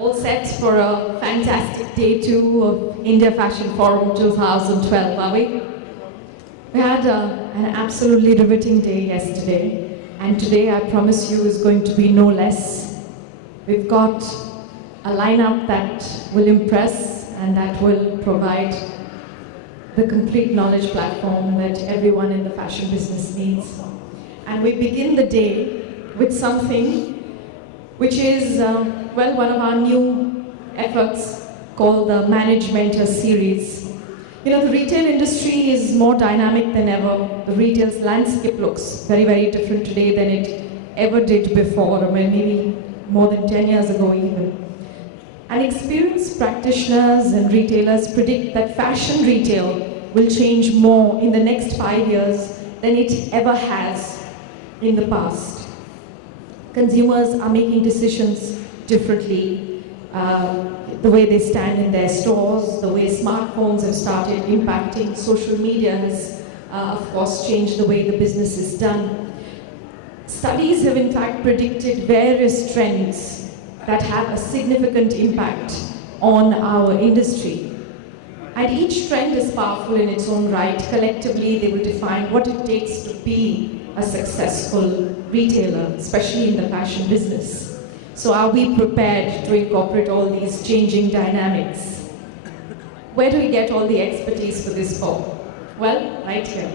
All set for a fantastic day 2 of India Fashion Forum 2012, are we? We had an absolutely riveting day yesterday, and today I promise you is going to be no less. We've got a lineup that will impress and that will provide the complete knowledge platform that everyone in the fashion business needs. And we begin the day with something which is, well, one of our new efforts called the Manage Mentor series. You know, the retail industry is more dynamic than ever. The retail's landscape looks very, very different today than it ever did before, or maybe more than 10 years ago even. And experienced practitioners and retailers predict that fashion retail will change more in the next 5 years than it ever has in the past. Consumers are making decisions differently. The way they stand in their stores, the way smartphones have started impacting, social media has, of course, changed the way the business is done. Studies have in fact predicted various trends that have a significant impact on our industry. And each trend is powerful in its own right. Collectively, they will define what it takes to be a successful retailer, especially in the fashion business. So are we prepared to incorporate all these changing dynamics? Where do we get all the expertise for this for? Well, right here.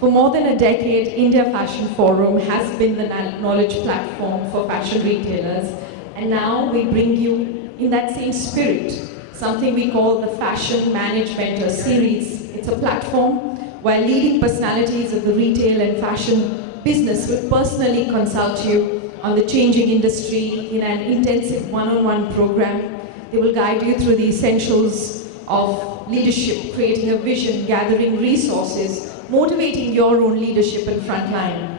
For more than a decade, India Fashion Forum has been the knowledge platform for fashion retailers, and now we bring you, in that same spirit, something we call the Fashion Manage Mentor series. It's a platform where leading personalities of the retail and fashion business will personally consult you on the changing industry in an intensive one-on-one program. They will guide you through the essentials of leadership, creating a vision, gathering resources, motivating your own leadership and frontline.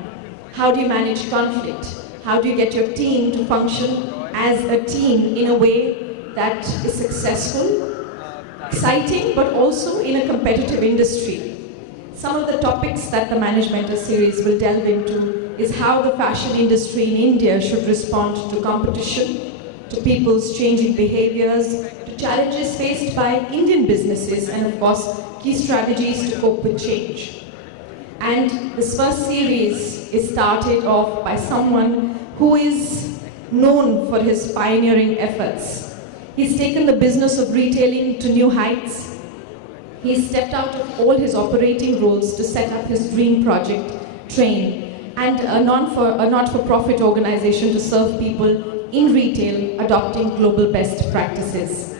How do you manage conflict? How do you get your team to function as a team in a way that is successful, exciting, but also in a competitive industry? Some of the topics that the Manage Mentor series will delve into is how the fashion industry in India should respond to competition, to people's changing behaviors, to challenges faced by Indian businesses, and of course, key strategies to cope with change. And this first series is started off by someone who is known for his pioneering efforts. He's taken the business of retailing to new heights. He's stepped out of all his operating roles to set up his dream project, Train, and a not-for-profit organization to serve people in retail, adopting global best practices.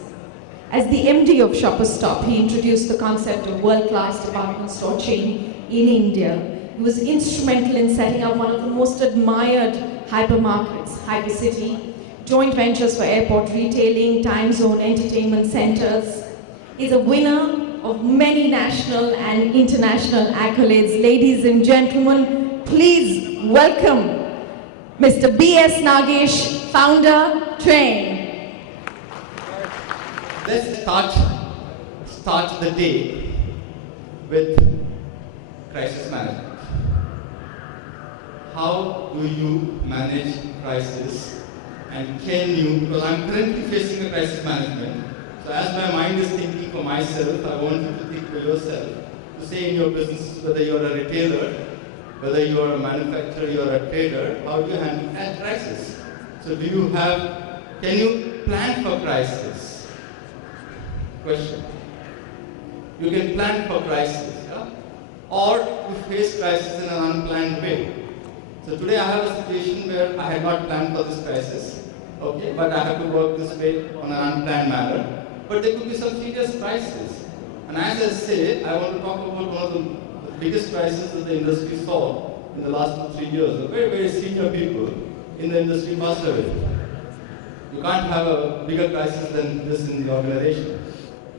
As the MD of Shoppers Stop, he introduced the concept of world-class department store chain in India. He was instrumental in setting up one of the most admired hypermarkets, Hypercity, joint ventures for airport retailing, time zone entertainment centers. He's a winner of many national and international accolades. Ladies and gentlemen, please welcome Mr. B.S. Nagesh, founder, Train. Let's start the day with crisis management. How do you manage crisis, and can you, because I'm currently facing a crisis management, so as my mind is thinking for myself, I want you to think for yourself, to say in your business, whether you're a retailer, whether you're a manufacturer, you're a trader, how do you handle that crisis? So can you plan for crisis? Question. You can plan for crisis, yeah? Or you face crisis in an unplanned way. So today I have a situation where I had not planned for this crisis, okay, but I have to work this way on an unplanned manner. But there could be some serious crisis. And as I say, I want to talk about one of the biggest crises that the industry saw in the last 2-3 years. The very, very senior people in the industry passed away. You can't have a bigger crisis than this in the organization.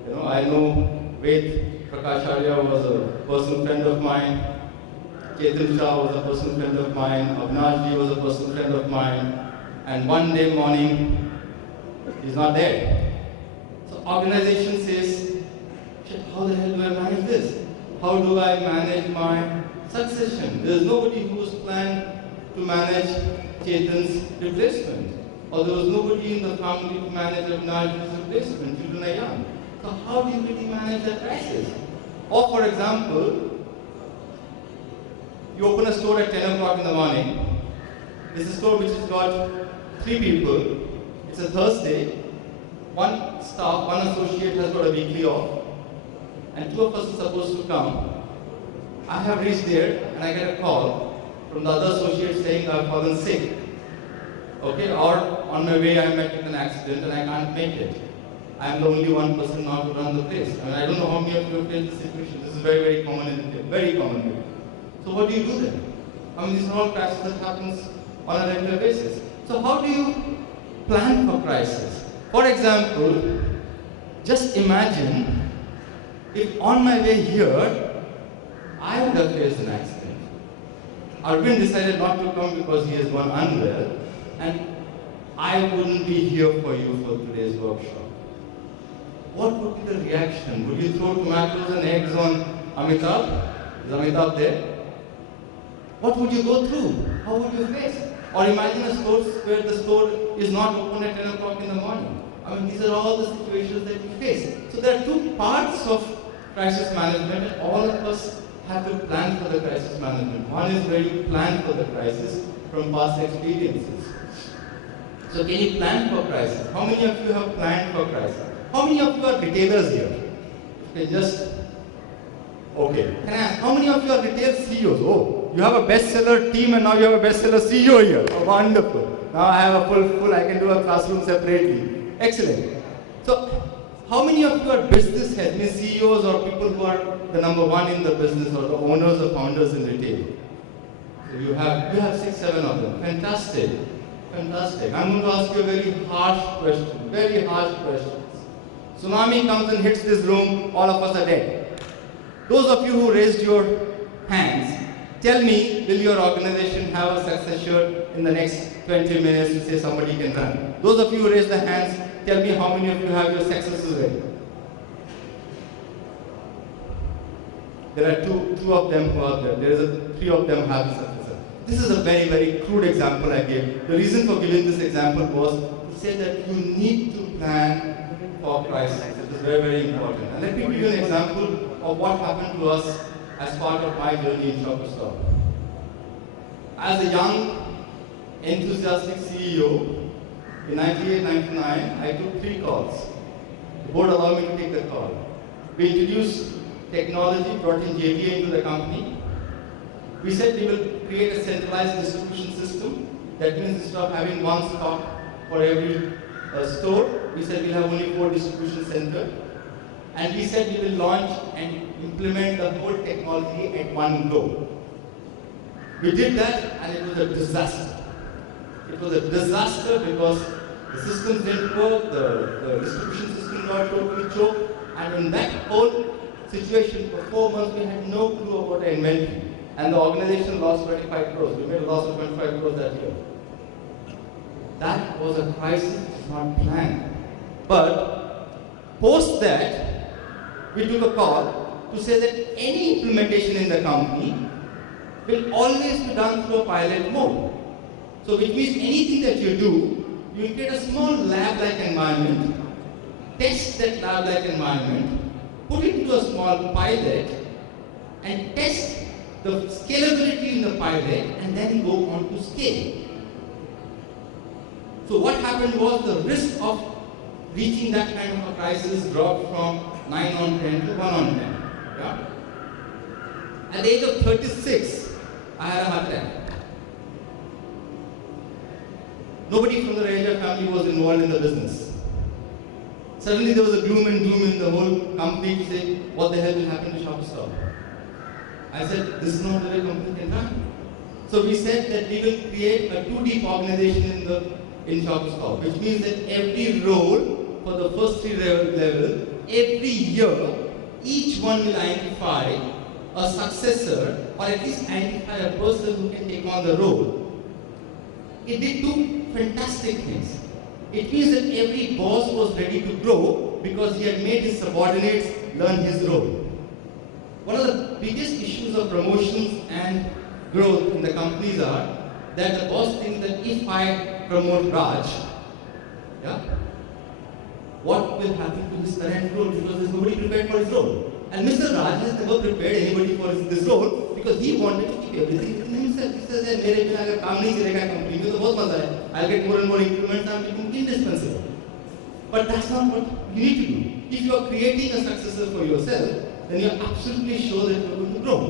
You know, I know Ved Prakasharya was a personal friend of mine. Chetan Shah was a personal friend of mine. Avinash Ji was a personal friend of mine. And one day morning, he's not there. So organization says, how the hell do I manage this? How do I manage my succession? There's nobody who's planned to manage Chetan's replacement. or there was nobody in the family to manage a large replacement, children are young. So how do you really manage that crisis? Or for example, you open a store at 10 o'clock in the morning. This is a store which has got 3 people. It's a Thursday. One staff, one associate has got a weekly off, and 2 of us are supposed to come. I have reached there and I get a call from the other associate saying I've fallen sick. Okay, or on my way I met with an accident and I can't make it. I am the only one person now to run the place. I mean, I don't know how many of you have faced this situation. This is very, very common in India. Very common here. So what do you do then? I mean, these are all crises that happens on a regular basis. So how do you plan for crisis? For example, just imagine if on my way here, I would have faced an accident. Arvind decided not to come because he has gone unwell, and I wouldn't be here for you for today's workshop. What would be the reaction? Would you throw tomatoes and eggs on Amitabh? Is Amitabh there? What would you go through? How would you face? Or imagine a store where the store is not open at 10 o'clock in the morning. I mean, these are all the situations that we face. So there are 2 parts of crisis management, and all of us have to plan for the crisis management. One is where you plan for the crisis from past experiences. So can you plan for crisis? How many of you have planned for crisis? How many of you are retailers here? Okay. Can I ask, how many of you are retail CEOs? Oh, you have a bestseller team and now you have a bestseller CEO here. Oh, wonderful. Now I have a full, I can do a classroom separately. Excellent. So, how many of you are business heads, means CEOs or people who are the number 1 in the business or the owners or founders in retail? So you have 6, 7 of them. Fantastic. Fantastic. I'm going to ask you a very harsh question. Very harsh question. Tsunami comes and hits this room, all of us are dead. Those of you who raised your hands, tell me, will your organization have a successor in the next 20 minutes to say somebody can run? Those of you who raised the hands, tell me how many of you have your successors ready. There are two of them who are there. There is 3 of them have a successor. This is a very, very crude example I gave. The reason for giving this example was to say that you need to plan for crisis. It is very, very important. And let me give you an example of what happened to us as part of my journey in Shop Stop. As a young, enthusiastic CEO, in 98-99, I took 3 calls. The board allowed me to take the call. We introduced technology, brought in JVA into the company. We said we will create a centralized distribution system. That means instead of having 1 stock for every store, we said we'll have only 4 distribution centers. And we said we will launch and implement the whole technology at one go. We did that and it was a disaster. It was a disaster because the systems didn't work, the distribution system got totally choked, and in that whole situation for 4 months we had no clue about the inventory. And the organization lost 25 crores. We made a loss of 25 crores that year. That was a crisis which was not planned. But post that, we took a call to say that any implementation in the company will always be done through a pilot mode. So which means anything that you do, you create a small lab-like environment, test that lab-like environment, put it into a small pilot, and test the scalability in the pilot, and then go on to scale. So what happened was the risk of reaching that kind of a crisis dropped from 9 on 10 to 1 on 10. Yeah? At the age of 36, I had a heart attack. Nobody from the Raja family was involved in the business. Suddenly there was a gloom and doom in the whole company to say, what the hell will happen to Shop Stop? I said, this is not the way company can run. So we said that we will create a 2D organization in Shop Stop, which means that every role for the first 3 levels, every year, each one will identify a successor or at least identify a person who can take on the role. It did 2 fantastic things. It means that every boss was ready to grow because he had made his subordinates learn his role. One of the biggest issues of promotions and growth in the companies are that the boss thinks that if I promote Raj, Yeah? What will happen to this current role because there's nobody prepared for his role. And Mr. Raj has never prepared anybody for this role because he wanted to keep everything within himself. He says, मेरे बिना अगर काम नहीं चलेगा company में तो बहुत मजा है. I'll get more and more increments. I'm becoming indispensable. But that's not what you need to do. If you are creating a successor for yourself, then you're absolutely sure that you're going to grow.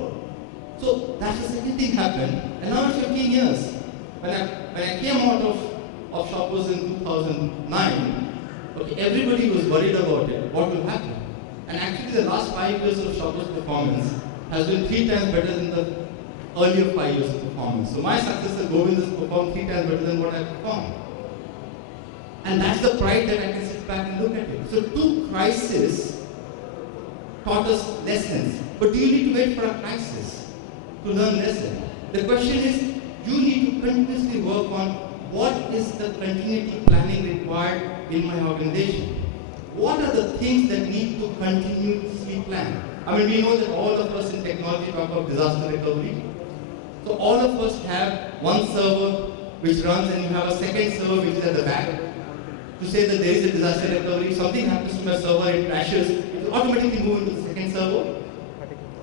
So that's the second thing happened. And now it's 15 years. When I came out of Shoppers in 2009, okay, everybody was worried about it. What will happen? And actually, the last 5 years of Shoppers' performance has been 3 times better than the earlier 5 years of performance. So my successor Govind has performed 3 times better than what I performed. And that's the pride that I can sit back and look at it. So 2 crises taught us lessons. But do you need to wait for a crisis to learn lessons? The question is, you need to continuously work on what is the continuity planning required in my organization. What are the things that need to continuously plan? I mean, we know that all of us in technology talk about disaster recovery. So all of us have one server which runs and you have a second server which is at the back to say that there is a disaster recovery. If something happens to my server, it crashes, it will automatically move into the second server.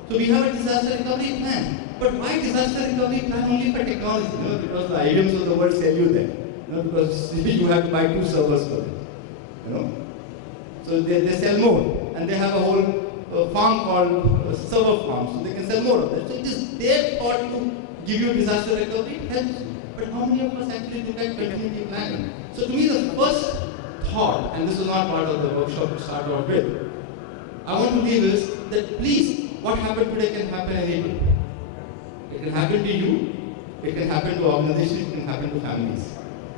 So we have a disaster recovery plan. But why disaster recovery plan only for technology? You know, because the items of the world sell you that. You know, because you have to buy 2 servers for it. You know? So they sell more. And they have a whole farm called server farm. So they can sell more of that. So it is their thought to give you disaster recovery, it helps you. But how many of us actually look at continuity planning? So to me the first thought, and this is not part of the workshop to start off with, I want to leave is that please, what happened today can happen anywhere. It can happen to you, it can happen to organizations, it can happen to families.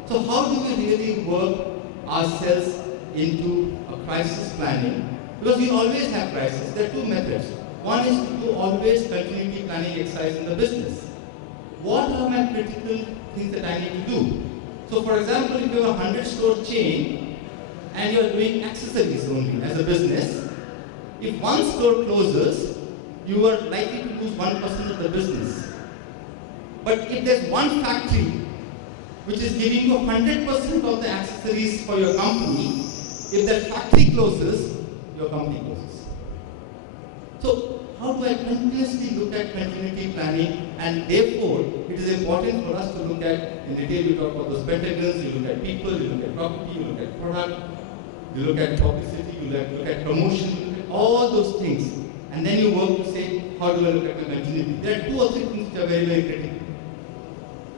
So how do we really work ourselves into a crisis planning? Because we always have crises. There are 2 methods. One is to do always continuity planning exercise in the business. What are my critical things that I need to do? So for example, if you have a 100-store chain and you are doing accessories only as a business, if one store closes, you are likely to lose 1% of the business. But if there's one factory which is giving you 100% of the accessories for your company, if that factory closes, your company closes. So how do I continuously look at continuity planning? And therefore, it is important for us to look at, in retail you talk about those pentagons, you look at people, you look at property, you look at product, you look at publicity, you look at promotion, you look at all those things. And then you work to say, how do I look at my continuity? There are 2 or 3 things which are very, very critical.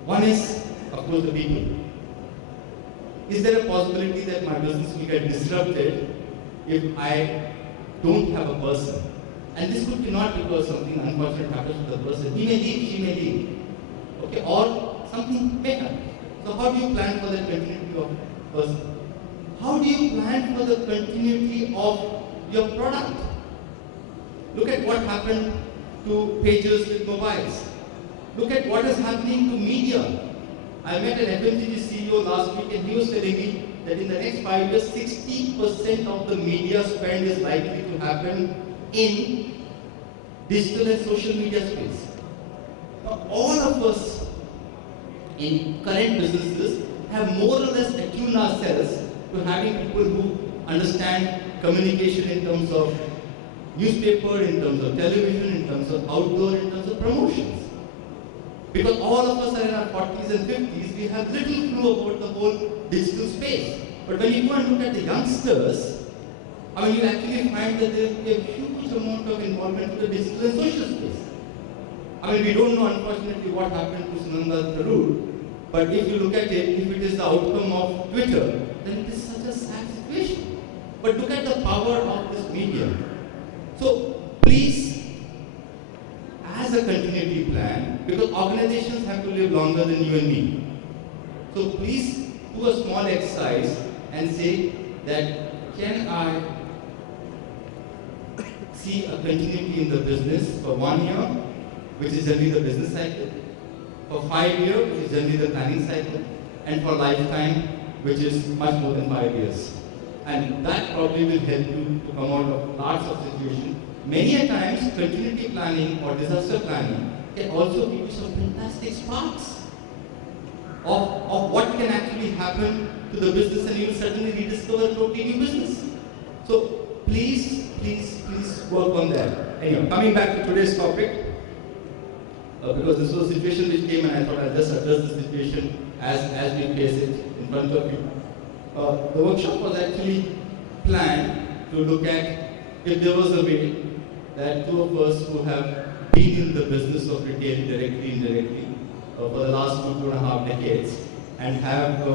One is, of course, the people. Is there a possibility that my business will get disrupted if I don't have a person? And this could be not because something unfortunate happens to the person. He may leave, she may leave. Okay, or something may happen. So how do you plan for the continuity of person? How do you plan for the continuity of your product? Look at what happened to pagers with mobiles. Look at what is happening to media. I met an FMCG CEO last week and he was telling me that in the next 5 years, 60% of the media spend is likely to happen in digital and social media space. Now, all of us in current businesses have more or less attuned ourselves to having people who understand communication in terms of newspaper, in terms of television, in terms of outdoor, in terms of promotions. Because all of us are in our 40s and 50s, we have little clue about the whole digital space. But when you go and look at the youngsters, I mean, you actually find that there is a huge amount of involvement in the digital and social space. I mean, we don't know, unfortunately, what happened to Sunanda Tharoor, but if you look at it, if it is the outcome of Twitter, then it is such a sad situation. But look at the power of this media. So, please, as a continuity plan, because organizations have to live longer than you and me. So please do a small exercise and say that, can I see a continuity in the business for 1 year, which is generally the business cycle, for 5 years, which is generally the planning cycle, and for lifetime, which is much more than 5 years. And that probably will help you to come out of lots of situations. Many a times, continuity planning or disaster planning can also give you some fantastic sparks. of what can actually happen to the business, and you will certainly rediscover a totally new business. So please, please, please work on that. Anyway, coming back to today's topic, because this was a situation which came and I thought I'll just address the situation as we face it in front of you. The workshop was actually planned to look at if there was a way that two of us who have been in the business of retail directly, indirectly, for the last 2.5 decades and have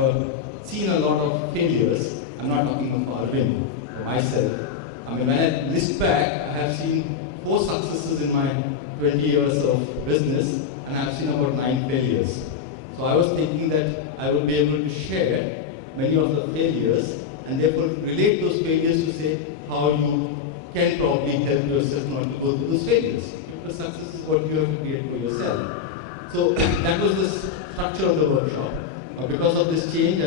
seen a lot of failures. I'm not talking of Arvind, for myself. I mean, when I list back, I have seen 4 successes in my 20 years of business, and I have seen about 9 failures. So I was thinking that I would be able to share many of the failures and therefore relate those failures to say how you can probably help yourself not to go through those failures. Because success is what you have to create for yourself. So that was the structure of the workshop. Because of this change,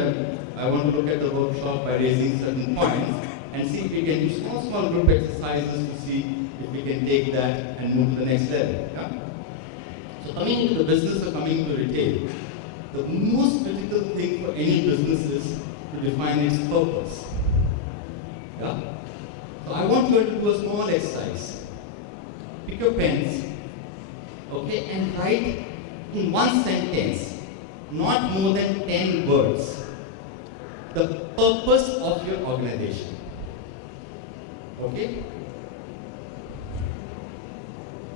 I want to look at the workshop by raising certain points and see if we can do small group exercises to see if we can take that and move to the next level. Yeah? So coming into the business or coming into retail, the most critical thing for any business is to define its purpose. Yeah? So I want you to do a small exercise. Pick your pens, okay, and write in one sentence, not more than 10 words, the purpose of your organization. Okay?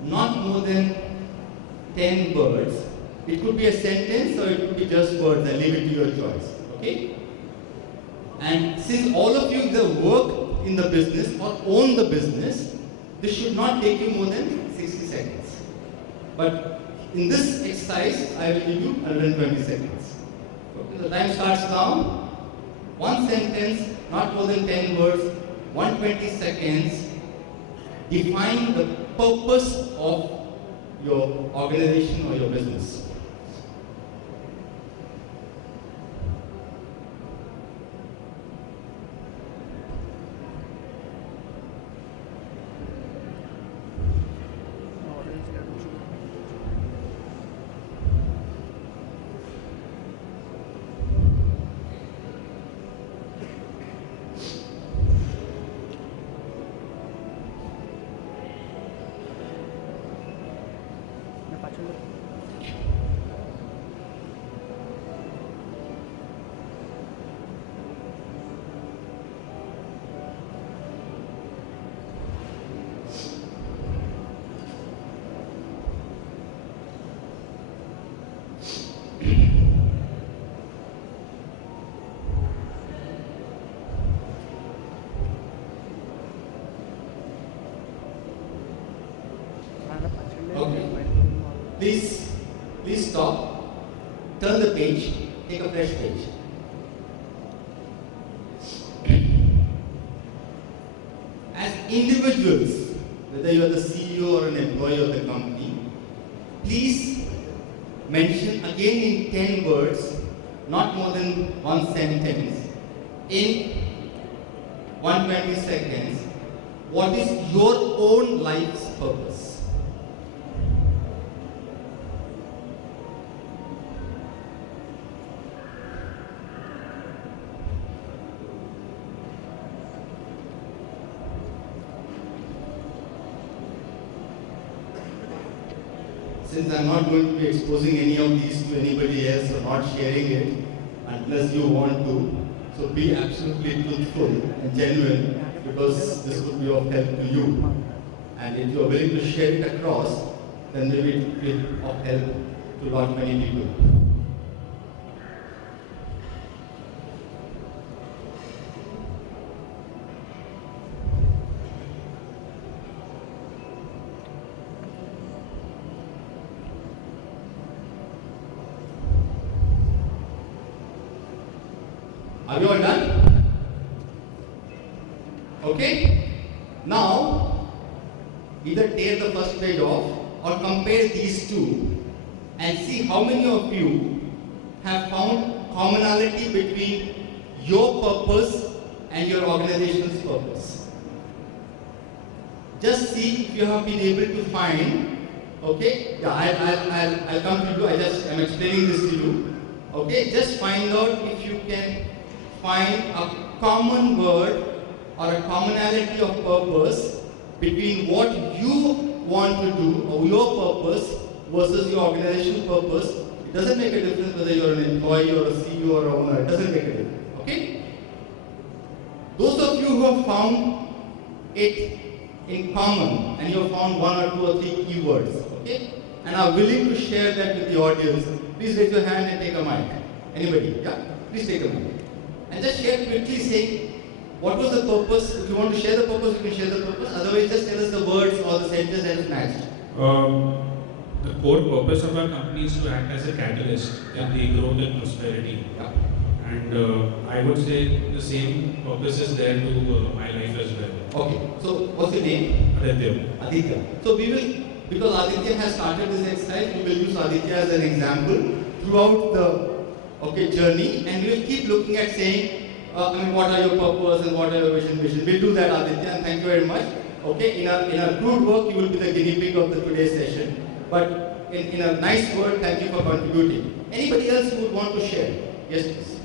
Not more than 10 words. It could be a sentence or it could be just words. I leave it to your choice. Okay? And since all of you either work in the business or own the business, this should not take you more than 60 seconds. But in this exercise, I will give you 120 seconds. Okay, the time starts now. One sentence, not more than 10 words, 120 seconds. Define the purpose of your organization or your business. Please stop, turn the page, take a fresh page. As individuals, whether you are the CEO or an employee of the company, please mention again in 10 words, not more than one sentence, in 120 seconds, what is your own life's purpose? Since I'm not going to be exposing any of these to anybody else or not sharing it unless you want to, so be absolutely truthful and genuine, because this would be of help to you. And if you are willing to share it across, then maybe it will be of help to lot many people. Are you all done? Okay? Now, either tear the first page off or compare these two and see how many of you have found commonality between your purpose and your organization's purpose. Just see if you have been able to find, okay? Yeah, I'll come to you. I'm explaining this to you. Okay, just find out if you can find a common word or a commonality of purpose between what you want to do or your purpose versus your organizational purpose. It doesn't make a difference whether you're an employee or a CEO or an owner. It doesn't make a difference. Okay? Those of you who have found it in common and you have found one or two or three keywords, okay, and are willing to share that with the audience, please raise your hand and take a mic. Anybody? Yeah? Please take a mic. And just share quickly saying, what was the purpose? If you want to share the purpose, you can share the purpose. Otherwise, just tell us the words or the sentence that is matched. The core purpose of our company is to act as a catalyst in the growth and prosperity. Yeah. And I would say the same purpose is there to my life as well. Okay. So, what's your name? Aditya. Aditya. So, we will, because Aditya has started this exercise, we will use Aditya as an example throughout the journey, and we will keep looking at saying, what are your purpose and what are your vision? We'll do that, Aditya, and thank you very much. Okay, in a good work, you will be the guinea pig of the today's session. But in a nice word, thank you for contributing. Anybody else who would want to share? Yes, please.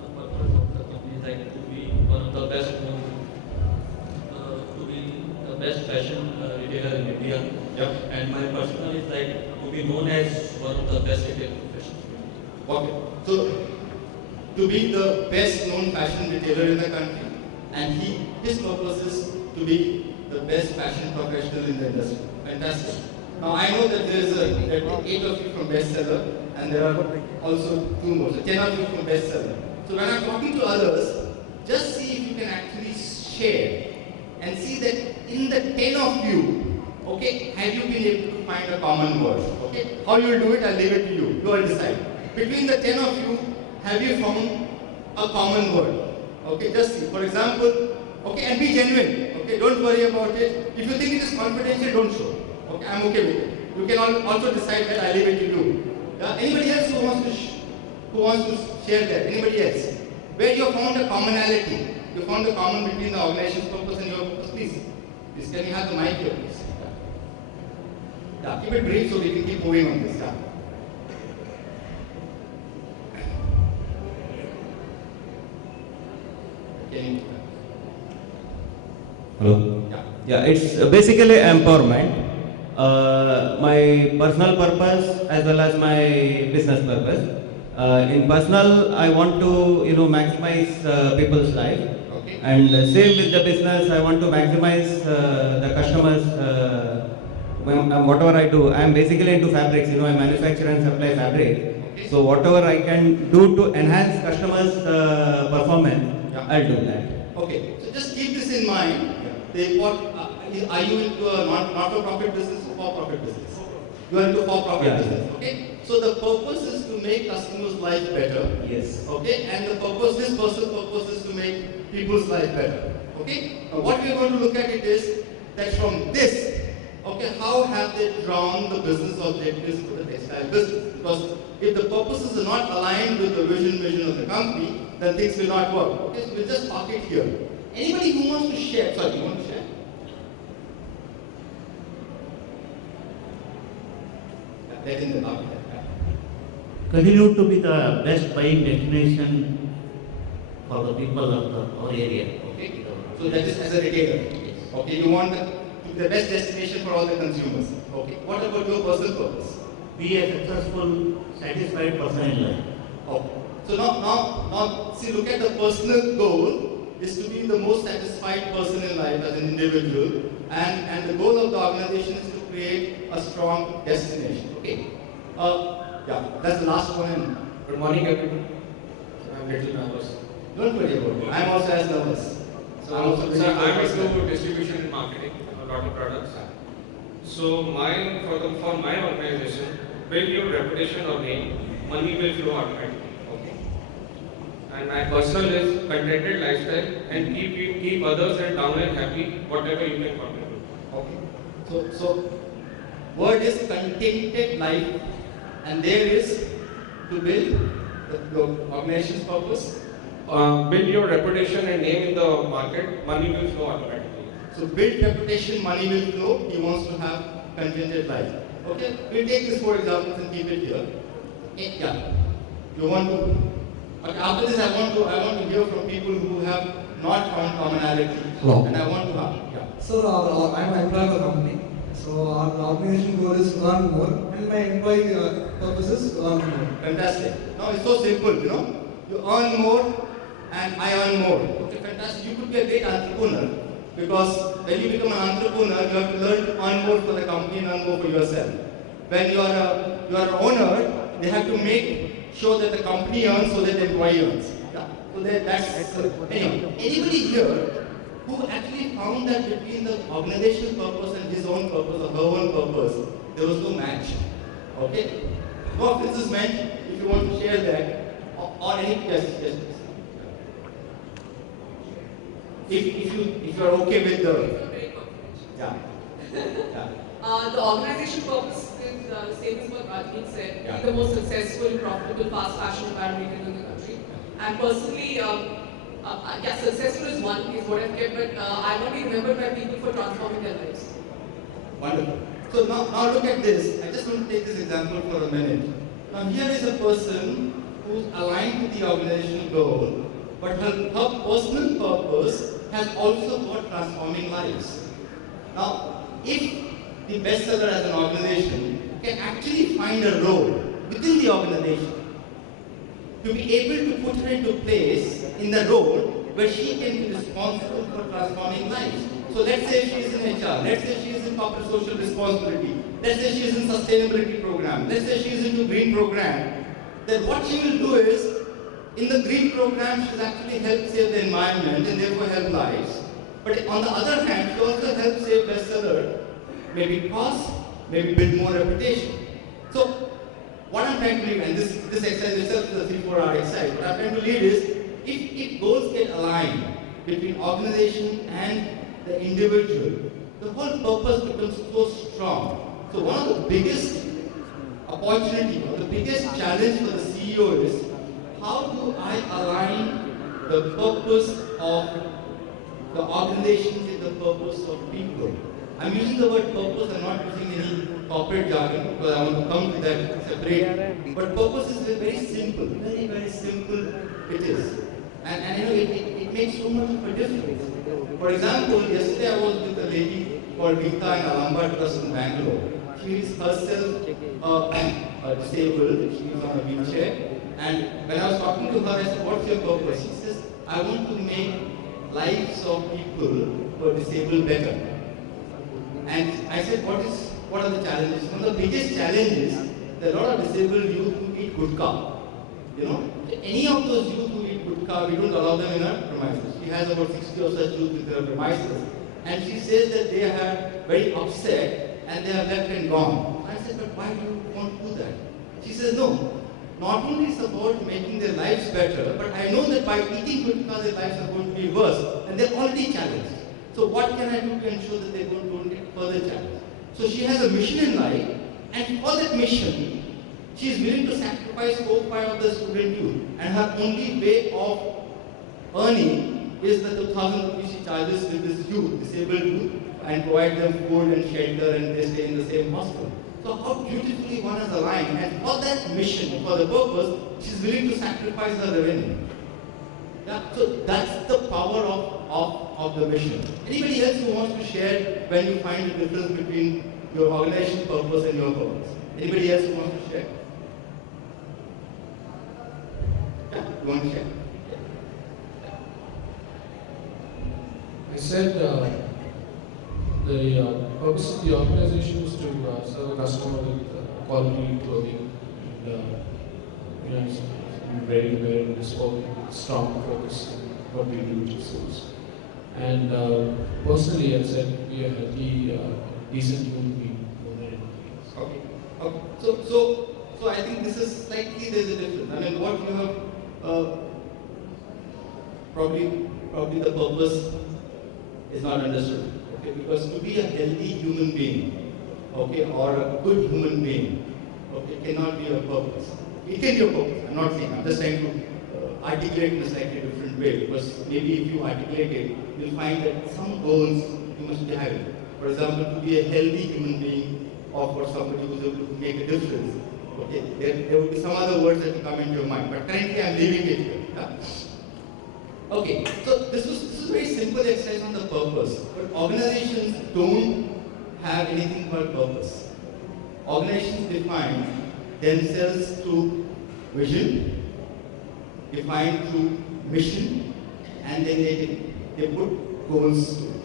The purpose of the company is like to be one of the best fashion retailer in India. Yep. And my personal is like to be known as one of the best retail professionals. Okay. So, to be the best known fashion retailer in the country, and his purpose is to be the best fashion professional in the industry. Fantastic. Now I know that there are 8 of you from bestseller, and there are also 2 more, so 10 of you from bestseller. So when I'm talking to others, just see if you can actually share and see that in the 10 of you, okay, have you been able to find a common word? Okay, how you will do it, I'll leave it to you. You all decide. Between the 10 of you, have you found a common word? Okay, just see. For example, okay, and be genuine. Okay, don't worry about it. If you think it is confidential, don't show. Okay, I'm okay with it. You can also decide that. I leave it to you. Yeah? Anybody else who wants to share that? Anybody else? Where you have found a commonality. You found the common between the organization's purpose and your purpose. Please, can you have the mic here, please? Yeah, keep it brief so we can keep moving on this. Yeah. Hello. Yeah, it's basically empowerment. My personal purpose as well as my business purpose. In personal, I want to maximize people's life, Okay. and same with the business. I want to maximize the customers. Whatever I do, I am basically into fabrics. I manufacture and supply fabric. Okay. So whatever I can do to enhance customers' performance, Yeah. I'll do that. Okay, so just keep this in mind. Are you into a not-for-profit business or for-profit business? You are into for-profit Yeah. business, okay? So the purpose is to make customers' life better. Yes. Okay, and this person's purpose is to make people's life better. Okay? Now what we are going to look at it is that from this, okay, how have they drawn the business objectives for the textile business? Because if the purposes are not aligned with the vision of the company, then things will not work. Okay, so we'll just park it here. Anybody who wants to share? Sorry, you want to share? Yeah, that in the back. Continue to be the best buying destination for the people of our area. Okay, so that is as a retailer. Okay, you want to be the best destination for all the consumers. Okay, what about your personal purpose? Be a successful, satisfied person in life. Okay, so now, see, look at the personal goal is to be the most satisfied person in life as an individual, and the goal of the organization is to create a strong destination. Okay, yeah, that's the last one. Good morning, everyone. I'm a little nervous. Don't worry about it. I'm also as nervous. I'm into distribution and marketing, a lot of products. So for my organization, build your reputation or name, money will flow automatically. Okay. And my personal is contented lifestyle and keep others and downline happy, whatever you can contribute. Okay. So word is contented life, and there is to build the organization's purpose. Build your reputation and name in the market, money will flow automatically. So build reputation, money will flow. He wants to have contented life. Okay, we'll take this for examples and keep it here. Yeah, you want to. Okay, after this, I want to hear from people who have not found commonality. Hello. And I want to have. Yeah. So I'm an employee of a company. So our organization goal is to earn more, and my employee purpose is to earn more. Fantastic. Now it's so simple, you know. You earn more, and I earn more. Okay, fantastic. You could be a great entrepreneur because when you become an entrepreneur, you have to learn to earn more for the company and earn more for yourself. When you are an owner, they have to make sure that the company earns so that the employee earns. Yeah. So that's anyway. Anybody here who actually found that between the organizational purpose and his own purpose or her own purpose, there was no match. Okay? No offense is meant if you want to share that or any yes. If you are okay with the yeah. The organization purpose is same as what Rajneet said. Yeah. Be the most successful, profitable, fast fashion apparel retailer in the country. And personally, successful is one, is what I've kept, but I want to be remembered by people for transforming their lives. Wonderful. So now look at this. I just want to take this example for a minute. Now here is a person who's aligned with the organizational goal, but her personal purpose has also got transforming lives. Now, if the bestseller as an organization can actually find a role within the organization to be able to put her into place in the role where she can be responsible for transforming lives. So let's say she is in HR, let's say she is in corporate social responsibility, let's say she is in sustainability program, let's say she is into green program, then what she will do is, in the green program, she will actually help save the environment and therefore help lives. But on the other hand, she also helps save bestseller, maybe cost, maybe build more reputation. So what I'm trying to lead, and this exercise itself is a 3-4 hour exercise, what I'm trying to lead is, if goals get aligned between organization and the individual, the whole purpose becomes so strong. So one of the biggest opportunity or the biggest challenge for the CEO is, how do I align the purpose of the organization with the purpose of people? I'm using the word purpose, I'm not using any corporate jargon because I want to come to that separate. But purpose is very simple, very, very simple it is. And you know, it makes so much of a difference. For example, yesterday I was with a lady called Rita in Alamba Trust in Bangalore. She is herself disabled, she is on a wheelchair. And when I was talking to her, I said, what's your purpose? She says, I want to make lives of people who are disabled better. And I said, what are the challenges? One of the biggest challenges, there are a lot of disabled youth who eat gudka. You know, any of those youth who eat gudka, we don't allow them in our premises. She has about 60 of such youth in her premises. And she says that they are very upset and they have left and gone. I said, but why do you want to do that? She says, no. Not only is about making their lives better, but I know that by eating gudka, their lives are going to be worse. And they're already challenged. So what can I do to ensure that they don't get further challenged? So she has a mission in life, and for that mission, she is willing to sacrifice 4 or 5 of the student youth. And her only way of earning is the 2,000 rupees she charges with this youth, disabled youth, and provide them food and shelter, and they stay in the same hostel. So how beautifully one is aligned, and for that mission, for the purpose, she is willing to sacrifice her revenue. Yeah? So that's the power of the mission. Anybody else who wants to share when you find the difference between your organization purpose and your purpose? Anybody else who wants to share? Yeah, you want to share? I said the purpose of the organization is to serve a customer with quality clothing and very, very bespoke, strong focus on what we do to sales. And personally, I said be a healthy, decent human being more than anything else. Okay. So I think this is slightly there's a difference. I mean, what you have probably the purpose is not understood. Okay, because to be a healthy human being, okay, or a good human being, okay, cannot be a purpose. It can be a purpose. I'm not saying. I'm just trying to articulate in a slightly different way, because maybe if you articulate it, you'll find that some goals you must be having. For example, to be a healthy human being, for somebody who's able to make a difference. Okay, there would be some other words that will come into your mind, but currently I'm leaving it here. Yeah? Okay, so this is a very simple exercise on the purpose, but organizations don't have anything called purpose. Organizations define themselves through vision, defined through mission, and then they put goals to it.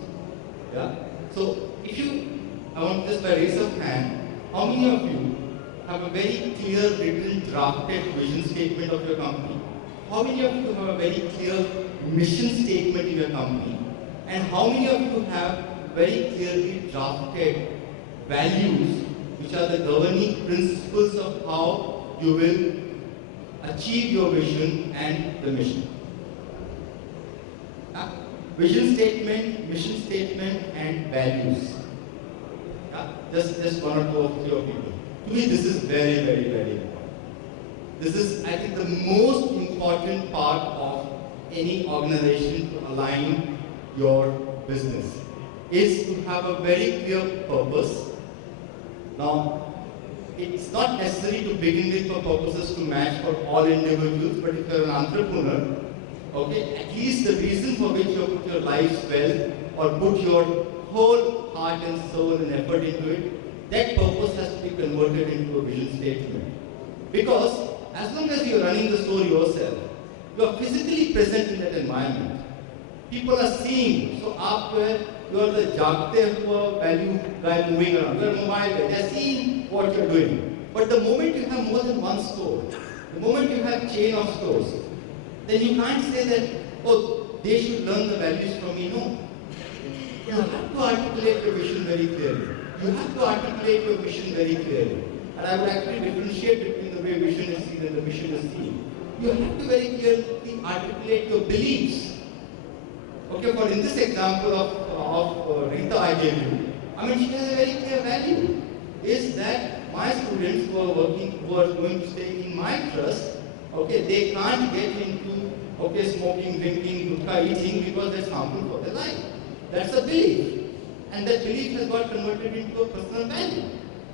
Yeah? So if I want just by raise of hand, how many of you have a very clear written drafted vision statement of your company? How many of you have a very clear mission statement in your company? And how many of you have very clearly drafted values, which are the governing principles of how you will achieve your vision and the mission? Vision statement, mission statement, and values. Just one or two of three of people. To me, this is very, very, very important. This is, I think, the most important part of any organization to align your business, is to have a very clear purpose. Now, it's not necessary to begin with for purposes to match for all individuals, but if you're an entrepreneur, okay, at least the reason for which you put your life's well or put your whole heart and soul and effort into it, that purpose has to be converted into a vision statement. Because as long as you're running the store yourself, you are physically present in that environment. People are seeing you. So after you are the jagte value guy moving around, you are mobile guy, they are seeing what you are doing. But the moment you have more than one store, the moment you have chain of stores, then you can't say that, oh, they should learn the values from me. No. You have to articulate your vision very clearly. You have to articulate your vision very clearly. And I would actually differentiate between the way vision is seen and the mission is seen. You have to very clearly articulate your beliefs. Okay, for in this example of Rita I gave you, I mean, she has a very clear value. Is that my students who are going to stay in my trust, okay, they can't get into, okay, smoking, drinking, gutha eating because that's harmful for their life. That's a belief. And that belief has got converted into a personal value.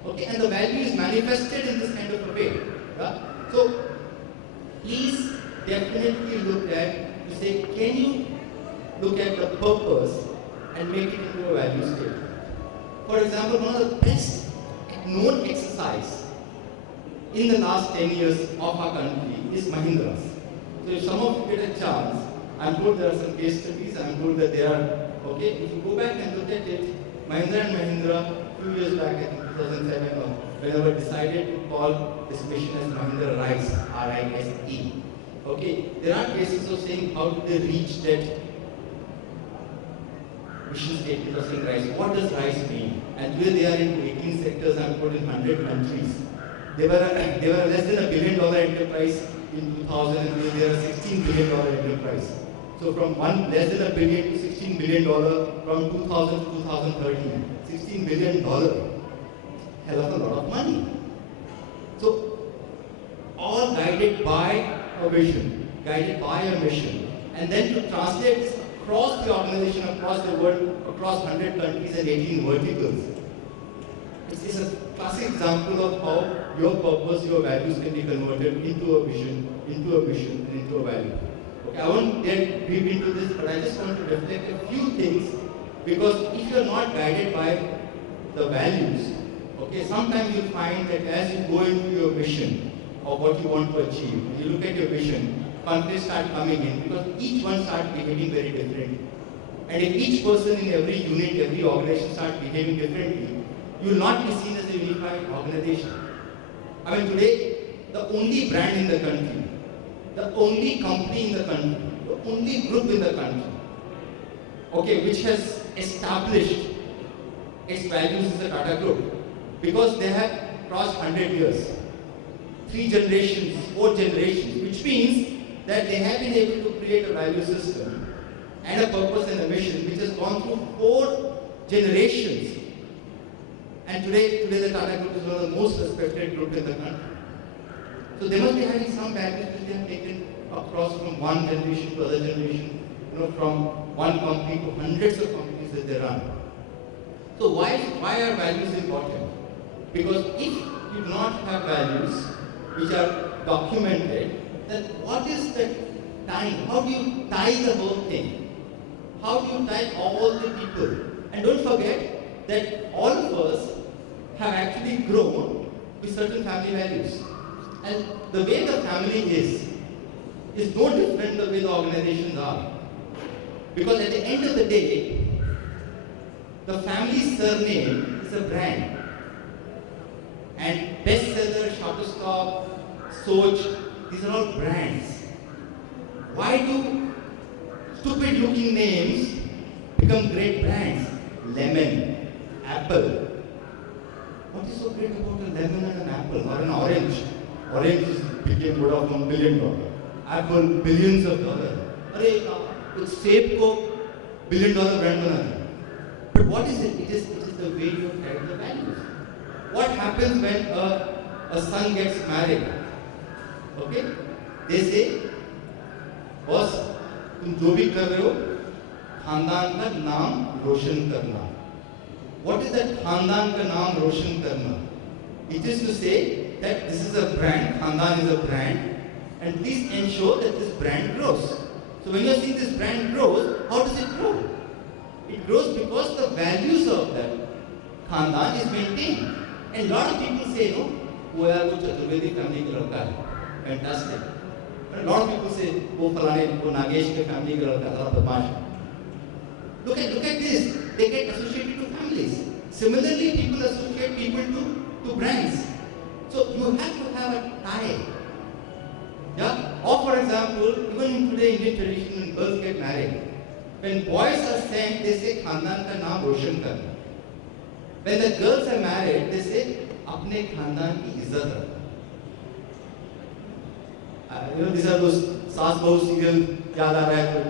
Okay, and the value is manifested in this kind of a way. Yeah? So, please definitely look at, to say, can you look at the purpose and make it into a value statement? For example, one of the best known exercise in the last 10 years of our country is Mahindra's. So if some of you get a chance, I'm told there are some case studies, I'm told that they are, okay, if you go back and look at it, Mahindra and Mahindra, a few years back, I think 2007 or whenever, decided to call this mission as Mahindra RISE, R-I-S-E. Okay, there are cases of saying how do they reach that mission statement of saying RISE. What does RISE mean? And today they are in 18 sectors, I'm told in 100 countries. They were a less than $1 billion enterprise in 2000, and they are a $16 billion enterprise. So from less than $1 billion to $16 billion from 2000 to 2013, $16 billion, hell of a lot of money. So all guided by a vision, guided by a mission, and then to translate this across the organization, across the world, across 100 countries and 18 verticals. It's a classic example of how your purpose, your values can be converted into a vision, into a mission, and into a value. Okay, I won't get deep into this, but I just want to reflect a few things, because if you are not guided by the values, okay, sometimes you find that as you go into your mission of what you want to achieve, when you look at your vision, conflicts start coming in because each one starts behaving very differently. And if each person in every unit, every organization starts behaving differently, you will not be seen as a unified organization. I mean, today, the only brand in the country, the only company in the country, the only group in the country, okay, which has established its values is the Tata Group, because they have crossed 100 years, 3 generations, 4 generations, which means that they have been able to create a value system and a purpose and a mission which has gone through 4 generations. And today the Tata Group is one of the most respected groups in the country. So they must be having some values which they have taken across from one generation to other generation, from one company to hundreds of companies that they run. So why are values important? Because if you do not have values which are documented, then what is the time? How do you tie the whole thing? How do you tie all the people? And don't forget that all of us have actually grown with certain family values. And the way the family is no different the way the organizations are. Because at the end of the day, the family surname is a brand. And bestseller, Shutterstock, Soch, these are all brands. Why do stupid looking names become great brands? Lemon, apple. What is so great about a lemon and an apple or an orange? Orange became worth of $1 billion. Apple, billions of dollars. It's shape ko $1 billion brand banana. But what is it? It is the way you carry the values. What happens when a son gets married? Okay? They say, boss, तुम जो भी कर रहे हो, खानदान का नाम रोशन करना. What is that खानदान का नाम रोशन करना? It is to say that this is a brand, खानदान is a brand, and please ensure that this brand grows. So when you are seeing this brand grows, how does it grow? It grows because the values of that खानदान is maintained. And a lot of people say, no, वो यार वो Chaturvedi family का लड़का है, fantastic. But a lot of people say, वो फलाने, वो नागेश के family का लड़का है, बदमाश. Look at this. They get associated to families. Similarly, people associate people to brands. So you have to have a tie. Yeah? Or for example, even in today Indian tradition, when girls get married, when boys are sent, they say खानदान का नाम रोशन करना. When the girls are married, they say अपने खानदान की इज्जत रखना. These are those सास बहू serial याद आ रहा है.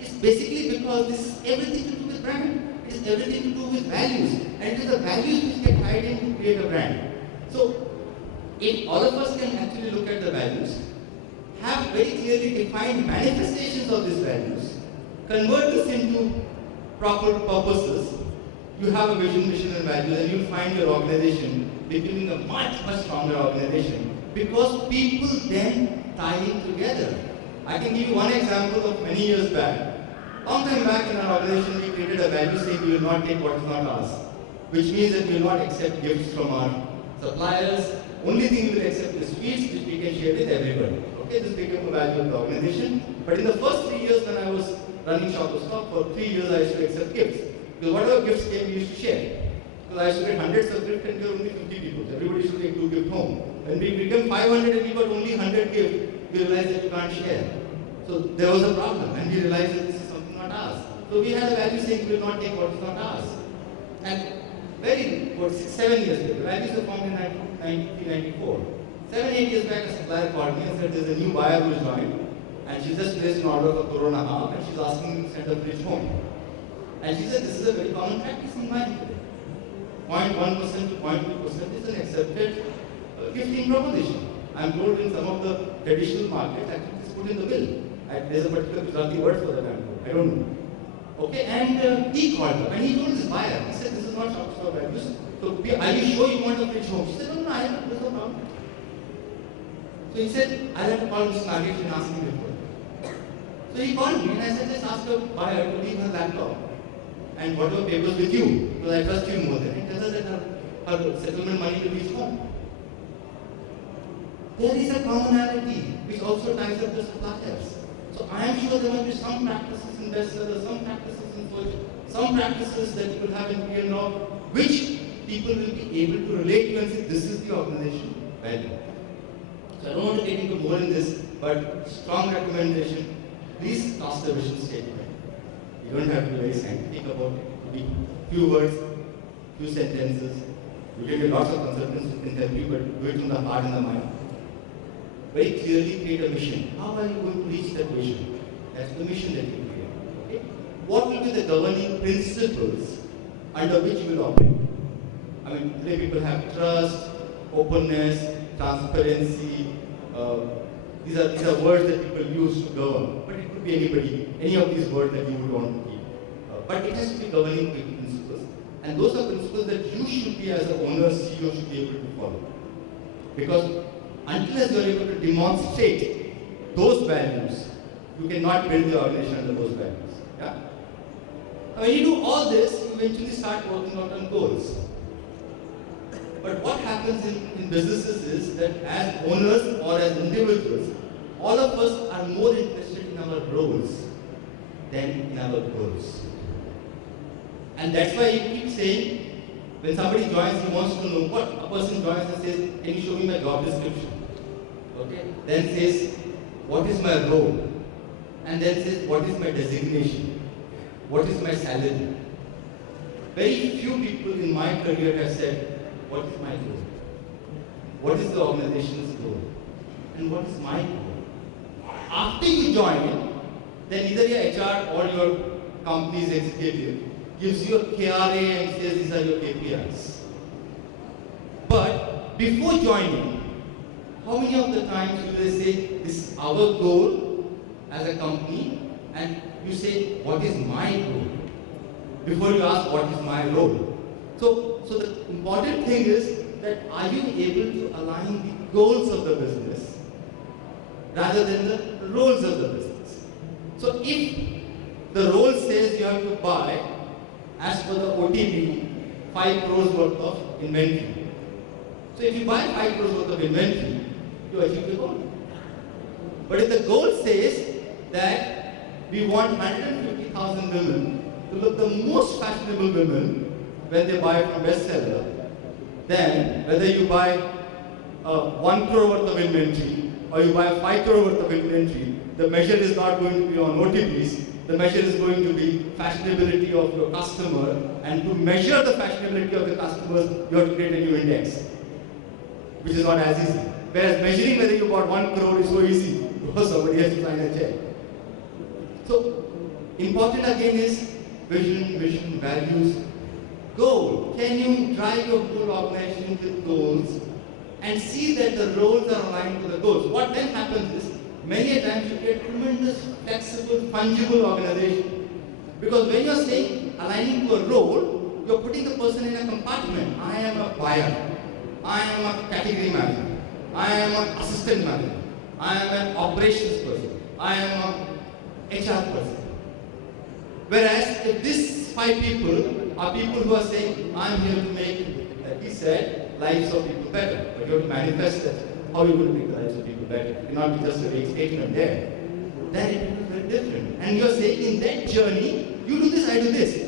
It's basically because this is everything to do with brand. It is everything to do with values. And it is the values which get tied in to create a brand. So, if all of us can actually look at the values, have very clearly defined manifestations of these values, convert this into proper purposes, you have a vision, mission and values, and you'll find your organization becoming a much, much stronger organization because people then tie in together. I can give you one example of many years back. Long time back in our organization, we created a value saying we will not take what is not ours, which means that we will not accept gifts from our suppliers. Only thing we will accept is sweets which we can share with everybody. Okay, this became a value of the organization. But in the first 3 years when I was running Shutterstock, for 3 years I used to accept gifts. Because whatever gifts came, we used to share. Because I used to get hundreds of gifts and we were only 50 people. Everybody used to take 2 gifts home. When we became 500 and we got only 100 gifts, we realized that you can't share. So there was a problem and we realized that this is something not ours. So we had a value saying we will not take what is not ours. And about 7 years ago, the values were formed in 1994. 7-8 years back, a supplier called me and said there's a new buyer who is joined and she just placed an order for Corona half and she's asking me to send a fridge home. And she said this is a very common practice in mine today. 0.1% to 0.2% is an accepted gifting proposition. I'm told in some of the traditional markets, actually it's put in the bill. There's a particular Gujarati word for that, I don't know. Okay, and he called her and he told this buyer, he said, this is not Shutterstock values. So are you sure you want a fridge home? She said, no, I have, there's no problem. So he said, I'll have to call Mr. Nagesh and ask him before. So he called me and I said, just ask the buyer to leave her laptop and whatever papers with you, because I trust you more than it. Tell her that her settlement money will reach home. There is a commonality which also ties up the suppliers. So I am sure there must be some practices in bestsellers, some practices in search, some practices that you will have in P&O, which people will be able to relate to and say, this is the organization value. So I don't want to get into more in this, but strong recommendation, please cast a vision statement. You don't have to be very scientific about it. It will be few words, few sentences. You can get lots of consultants who can help you, but do it from the heart and the mind. Very clearly create a mission. How are you going to reach that vision? That's the mission that you create. Okay? What will be the governing principles under which you will operate? I mean, today people have trust, openness, transparency. These are words that people use to govern. But it could be anybody, any of these words that you would want to keep. But it has to be governing principles. And those are principles that you should be, as an owner, CEO, should be able to follow. Because until you are able to demonstrate those values, you cannot build the organization under those values. Yeah? When you do all this, you eventually start working out on goals. But what happens in businesses is that as owners or as individuals, all of us are more interested in our roles than in our goals. And that's why you keep saying, when somebody joins, he wants to know what. A person joins and says, can you show me my job description? Okay. Then says, what is my role? And then says, what is my designation? What is my salary? Very few people in my career have said, what is my goal? What is the organization's goal? And what is my goal? After you join, then either your HR or your company's executive gives you a KRA and says these are your KPIs. But before joining, how many of the times do they say, this is our goal as a company, and you say, what is my goal? Before you ask, what is my role? So the important thing is that are you able to align the goals of the business rather than the roles of the business? So if the role says you have to buy, as per the OTB, 5 crores worth of inventory. So if you buy 5 crores worth of inventory, you achieve the goal. But if the goal says that we want 150,000 women to look the most fashionable women when they buy from bestseller, then whether you buy 1 crore worth of inventory or you buy 5 crore worth of inventory, the measure is not going to be on OTPs, the measure is going to be fashionability of your customer, and to measure the fashionability of the customers, you have to create a new index, which is not as easy. Whereas measuring whether you bought 1 crore is so easy, because somebody has to sign a check. So, important again is vision, values, goal. Can you drive your whole organization with goals and see that the roles are aligned to the goals? What then happens is, many a times you get tremendous, flexible, fungible organization. Because when you're saying aligning to a role, you're putting the person in a compartment. I am a buyer. I am a category manager. I am an assistant manager. I am an operations person. I am a HR person. Whereas if these 5 people are people who are saying, I'm here to make, like he said, lives of people better. But you have to manifest that. How you will make the lives of people better? It cannot be just a vague statement there. Then it becomes very different. And you're saying in that journey, you do this, I do this.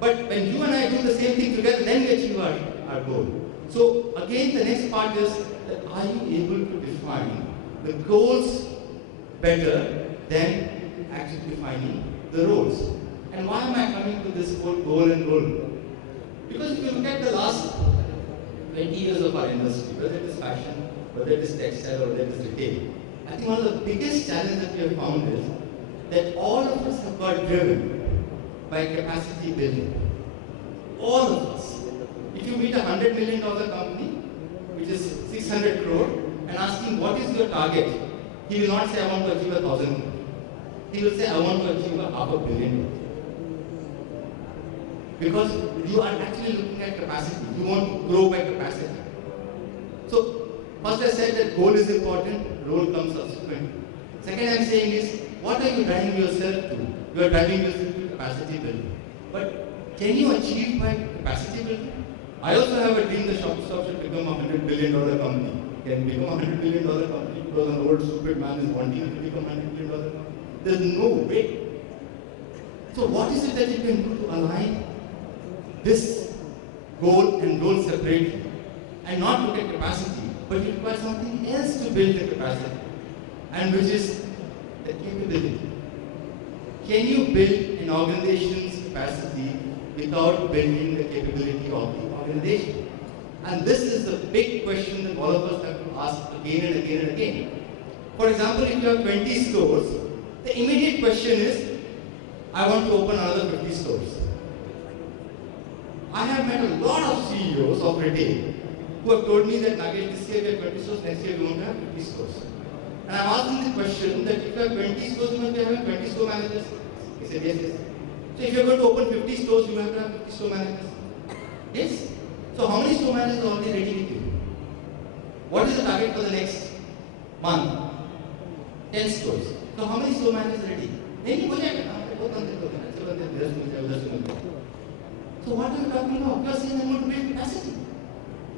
But when you and I do the same thing together, then we achieve our goal. So again, the next part is that are you able to define the goals better than actually defining the roles? And why am I coming to this whole goal and role? Because if you look at the last 20 years of our industry, whether it is fashion, whether it is textile, or whether it is retail, I think one of the biggest challenges that we have found is that all of us have got driven by capacity building. All of us. If you meet a $100 million company, which is 600 crore, and ask him what is your target, he will not say I want to achieve 1,000 crore. He will say I want to achieve $500 million. Because you are actually looking at capacity. You want to grow by capacity. So, first I said that goal is important, role comes subsequently. Second I'm saying is, what are you driving yourself to? You are driving yourself to capacity building. But can you achieve by capacity building? I also have a dream that Shopstop should become a $100 billion company. Can become a $100 billion company because an old stupid man is wanting to become a $100 billion company? There's no way. So what is it that you can do to align this goal and role separately and not look at capacity, but you require something else to build the capacity, and which is the capability. Can you build an organization's capacity without building the capability of the organization? And this is the big question that all of us have to ask again and again and again. For example, if you have 20 stores, the immediate question is, I want to open another 50 stores. I have met a lot of CEOs of retail who have told me that Nagesh, this year we have 20 stores, next year we won't have 50 stores. And I'm asking the question that if you have 20 stores, you must be having 20 store managers. He said, yes, yes. So if you're going to open 50 stores, you have to have 50 store managers. Yes? So how many store managers are already ready with you? What is the target for the next month? 10 stores. So how many store managers are ready? So what are you talking about? You are saying I'm going to build capacity.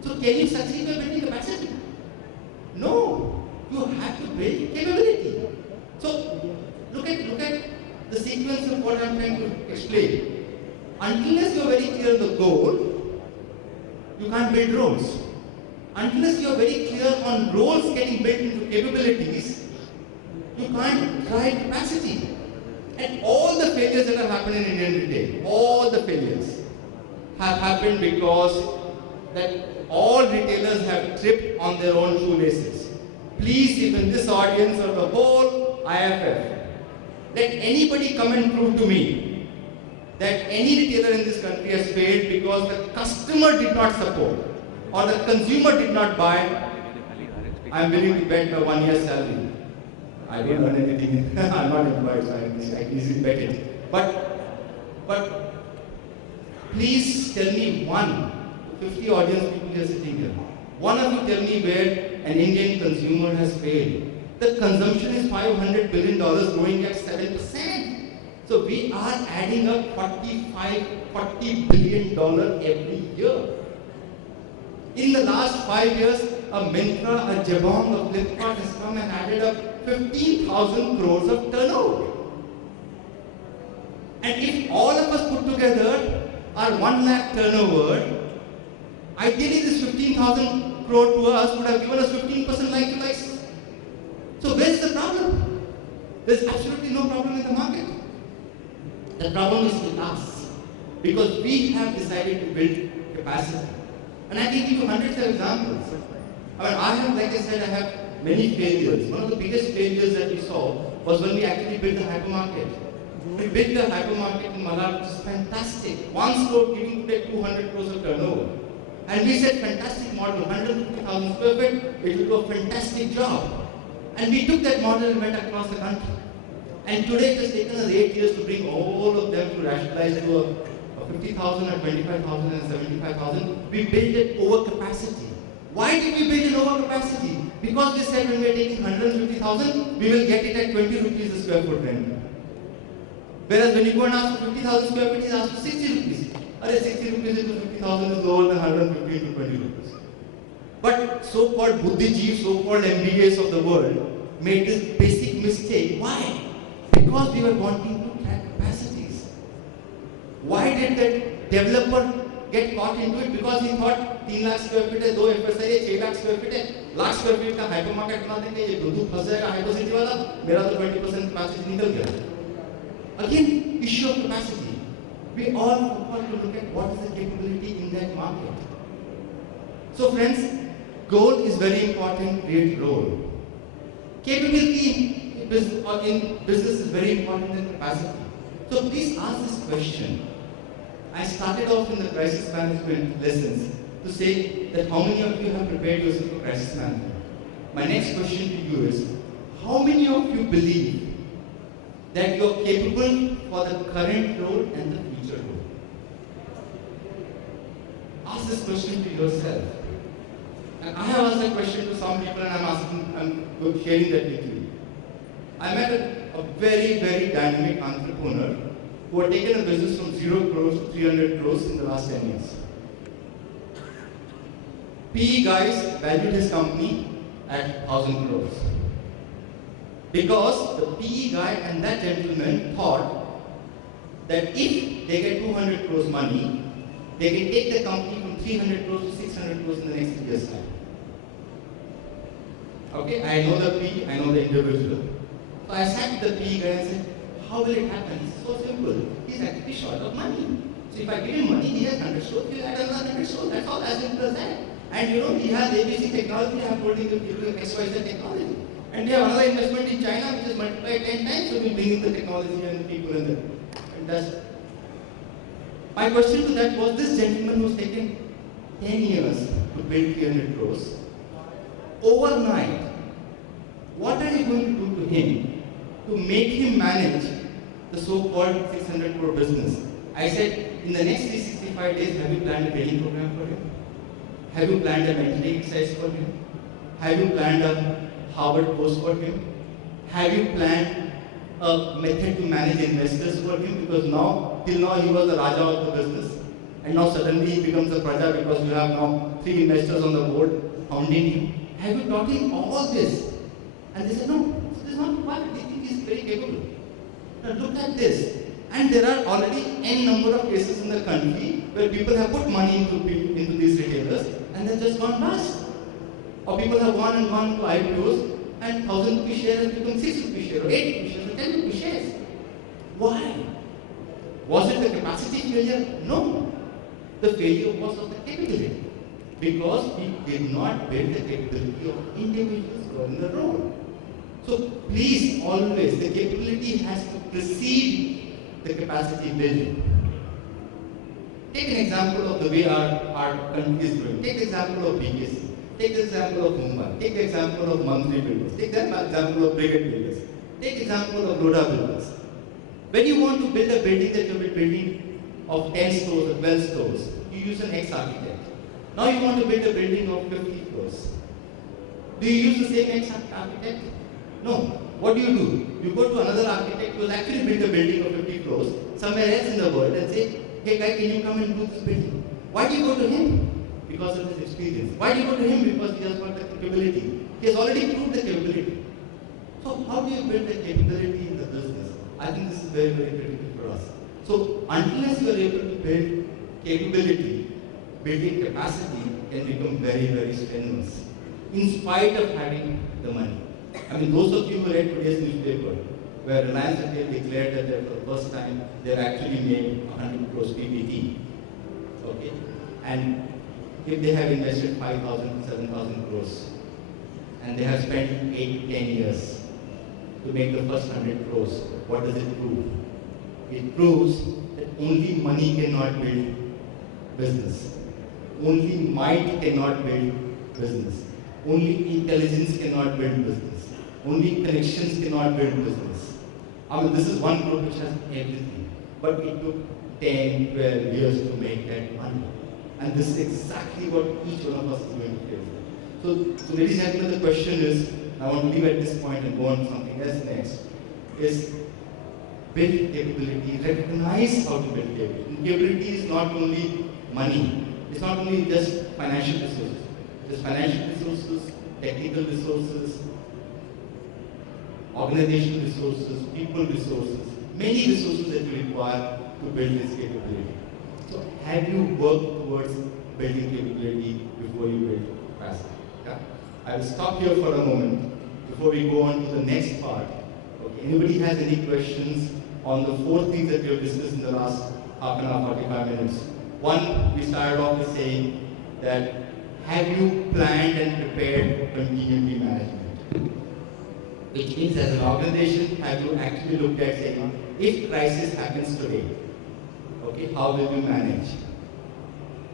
So can you succeed by building capacity? No. You have to build capability. So look at the sequence of what I'm trying to explain. Unless you are very clear on the goal, you can't build roles. Unless you are very clear on roles getting built into capabilities, you can't drive capacity. And all the failures that have happened in Indian retail, all the failures have happened because that all retailers have tripped on their own shoelaces. Please, if in this audience or the whole IFF, let anybody come and prove to me that any retailer in this country has failed because the customer did not support or the consumer did not buy. I am willing to bet a 1 year's salary. I don't earn anything. I'm not employed, so I can easily bet it. But please tell me 50 audience people here sitting here. One of you tell me where an Indian consumer has failed. The consumption is $500 billion growing at 7%. So we are adding up $40 billion every year. In the last 5 years, a Myntra, a Jabong, a Flipkart has come and added up 15,000 crores of turnover. And if all of us put together our 1 lakh turnover, ideally this 15,000 crore to us would have given us 15% like-to-likes. So where is the problem? There is absolutely no problem in the market. The problem is with us. Because we have decided to build capacity. And I can give you hundreds of examples. Like I said, I have many failures. One of the biggest failures that we saw was when we actually built the hypermarket. We built the hypermarket in Malad, which is fantastic. One store giving today 200 crores of turnover. And we said, fantastic model, 150,000 square feet, it will do a fantastic job. And we took that model and went across the country. And today it has taken us 8 years to bring all of them to rationalize to a 50,000, a 25,000 and 75,000. We built it over capacity. Why did we build it over capacity? Because we said when we are taking 150,000, we will get it at 20 rupees a square foot rent. Whereas when you go and ask for 50,000 square feet, he asks for 60 rupees. 60 rupees into 50,000 is lower than 150 into 20 rupees. But so-called Buddhijeev, so-called MBAs of the world made this basic mistake. Why? Because we were wanting to track capacities. Why did that developer get caught into it? Because he thought 3 lakh square feet है, 2 FSI है, 6 lakh square feet है, lakh square feet का hypermarket बना देंगे, ये दूध फंस जाएगा hypercity वाला, मेरा तो 20% capacity निकल गया. Again, issue of capacity. We all forgot to look at what is the capability in that market. So friends, goal is very important, create role. Capability in business is very important than capacity. So please ask this question. I started off in the crisis management lessons to say that how many of you have prepared yourself for crisis management? My next question to you is, how many of you believe that you are capable for the current role and the future role? Ask this question to yourself. And I have asked that question to some people and I'm sharing that with you. I met a very, very dynamic entrepreneur who had taken a business from 0 crores to 300 crores in the last 10 years. PE guys valued his company at 1,000 crores. Because the PE guy and that gentleman thought that if they get 200 crores money, they can take the company from 300 crores to 600 crores in the next 3 years' time. Okay, I know the PE, I know the individual. So I sat with the PE guy and said, how will it happen? It's so simple. He's actually short of money. So if I give him money, he has 100 stores, he'll add another 100 stores. That's all, as simple as that. And you know, he has ABC technology, I'm holding the XYZ technology. And we have another investment in China which is multiplied 10 times, so we bring in the technology and the people in there. And that's my question to that was, this gentleman who's taken 10 years to build 300 crores, overnight, what are you going to do to him to make him manage the so-called 600 crore business. I said, in the next 365 days, have you planned a training program for him? Have you planned a mentoring exercise for him? Have you planned a Harvard course for him? Have you planned a method to manage investors for him? Because now, till now, he was the Raja of the business. And now suddenly he becomes a Praja because you have now 3 investors on the board hounding him. Have you taught him all this? And they said, no, this is not required. They think he's very capable. Now look at this. And there are already n number of cases in the country where people have put money into these retailers and they've just gone bust. Or people have gone to IPOs and 1,000 rupee share has become 6 rupee share or 8 rupee shares or 10 rupee shares. Why? Was it the capacity failure? No. The failure was of the capability. Because we did not build the capability of individuals who are in the role. So please, always, the capability has to precede the capacity building. Take an example of the way our country is growing. Take the example of BKC. Take the example of Mumbai. Take the example of monthly builders. Take the example of brigade builders. Take the example of Loda builders. When you want to build a building that you've been building of 10 stores or 12 stores, you use an ex-architect. Now you want to build a building of 50 floors. Do you use the same ex-architect? No. What do? You go to another architect who will actually build a building of 50 floors somewhere else in the world and say, hey guy, can you come and do this building? Why do you go to him? Because of his experience. Why do you go to him? Because he has got the capability. He has already proved the capability. So how do you build the capability in the business? I think this is very, very critical for us. So unless you are able to build capability, building capacity can become very, very strenuous, in spite of having the money. I mean, those of you who read today's newspaper, where Reliance Retail declared that for the first time they've actually made 100 crores PBT. Okay? And if they have invested 5,000 to 7,000 crores, and they have spent 8 to 10 years to make the first 100 crores, what does it prove? It proves that only money cannot build business. Only might cannot build business. Only intelligence cannot build business. Only connections cannot build business. I mean, this is one group which has everything. But it took 10, 12 years to make that money. And this is exactly what each one of us is going to face. So ladies and gentlemen, the question is, I want to leave at this point and go on to something else next, is build capability, recognize how to build capability. And capability is not only money. It's not only just financial resources. There's financial resources, technical resources, organizational resources, people resources, many resources that you require to build this capability. So have you worked towards building capability before you build capacity? Yeah? I will stop here for a moment before we go on to the next part. Okay. Anybody has any questions on the 4 things that we have discussed in the last half an hour, 45 minutes? One, we started off with saying that have you planned and prepared continuity management? Which means as an organization, have you actually looked at saying, if crisis happens today, okay, how will you manage?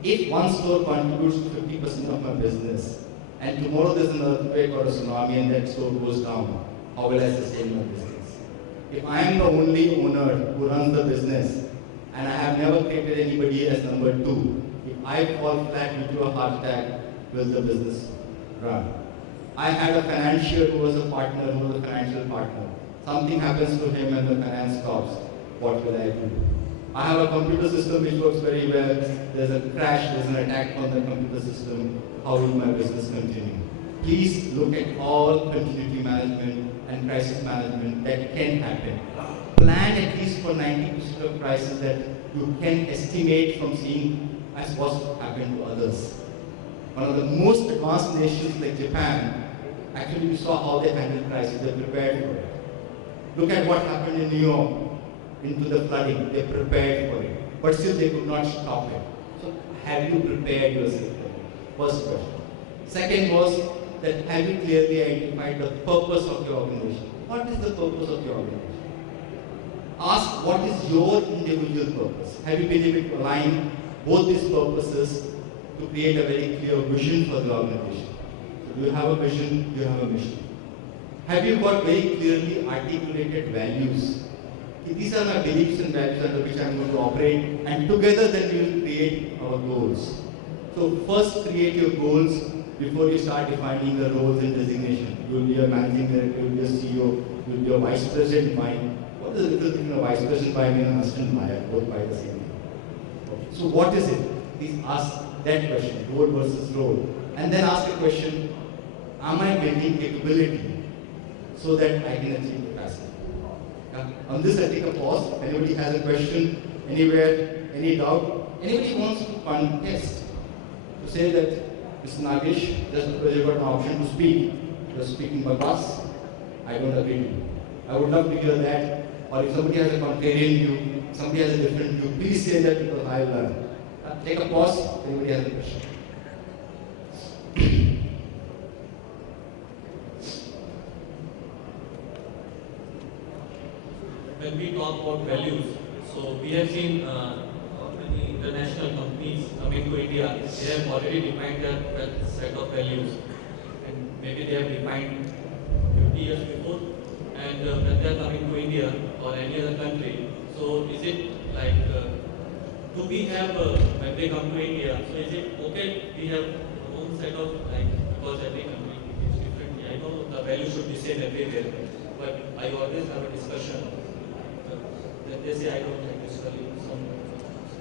If one store contributes to 50% of my business, and tomorrow there's an earthquake or a tsunami and that store goes down, how will I sustain my business? If I am the only owner who runs the business, and I have never created anybody as number 2, if I fall flat due to a heart attack, will the business run? I had a financier who was a partner, who was a financial partner. Something happens to him and the finance stops. What will I do? I have a computer system which works very well. There's a crash, there's an attack on the computer system. How will my business continue? Please look at all continuity management and crisis management that can happen. Plan at least for 90% of crises that you can estimate from seeing as what's happened to others. One of the most advanced nations like Japan, actually we saw how they handled crisis, they prepared for it. Look at what happened in New York, into the flooding, they prepared for it. But still they could not stop it. So have you prepared yourself for it? First question. Second was that have you clearly identified the purpose of your organization? What is the purpose of your organization? Ask what is your individual purpose? Have you been able to align both these purposes to create a very clear vision for the organization? So do you have a vision? Do you have a mission? Have you got very clearly articulated values? these are my beliefs and values under which I am going to operate, and together then we will create our goals. So first create your goals before you start defining the roles and designation. You will be a managing director, you will be a CEO, you will be a vice president buying. What is the difference between a vice president buying and an assistant buyer? Both buy the same thing. Okay. So what is it? Please ask that question, role versus role. And then ask the question, am I building capability so that I can achieve capacity? Yeah. On this I take a pause. If anybody has a question, anywhere, any doubt, anybody wants to contest, to say that Mr. Nagesh, just because you got an option to speak, you're speaking backwards, I don't agree with you. I would love to hear that. Or if somebody has a contrarian view, somebody has a different view, please say that because I will learn. Take a pause, if anybody has a question. When we talk about values, so we have seen many international companies coming to India. They have already defined their set of values, and maybe they have defined 50 years before. And when they are coming to India or any other country, so is it like do we have when they come to India? So is it okay? We have our own set of like because every country is different. I know the value should be same everywhere, but I always have a discussion. They say I don't like this value.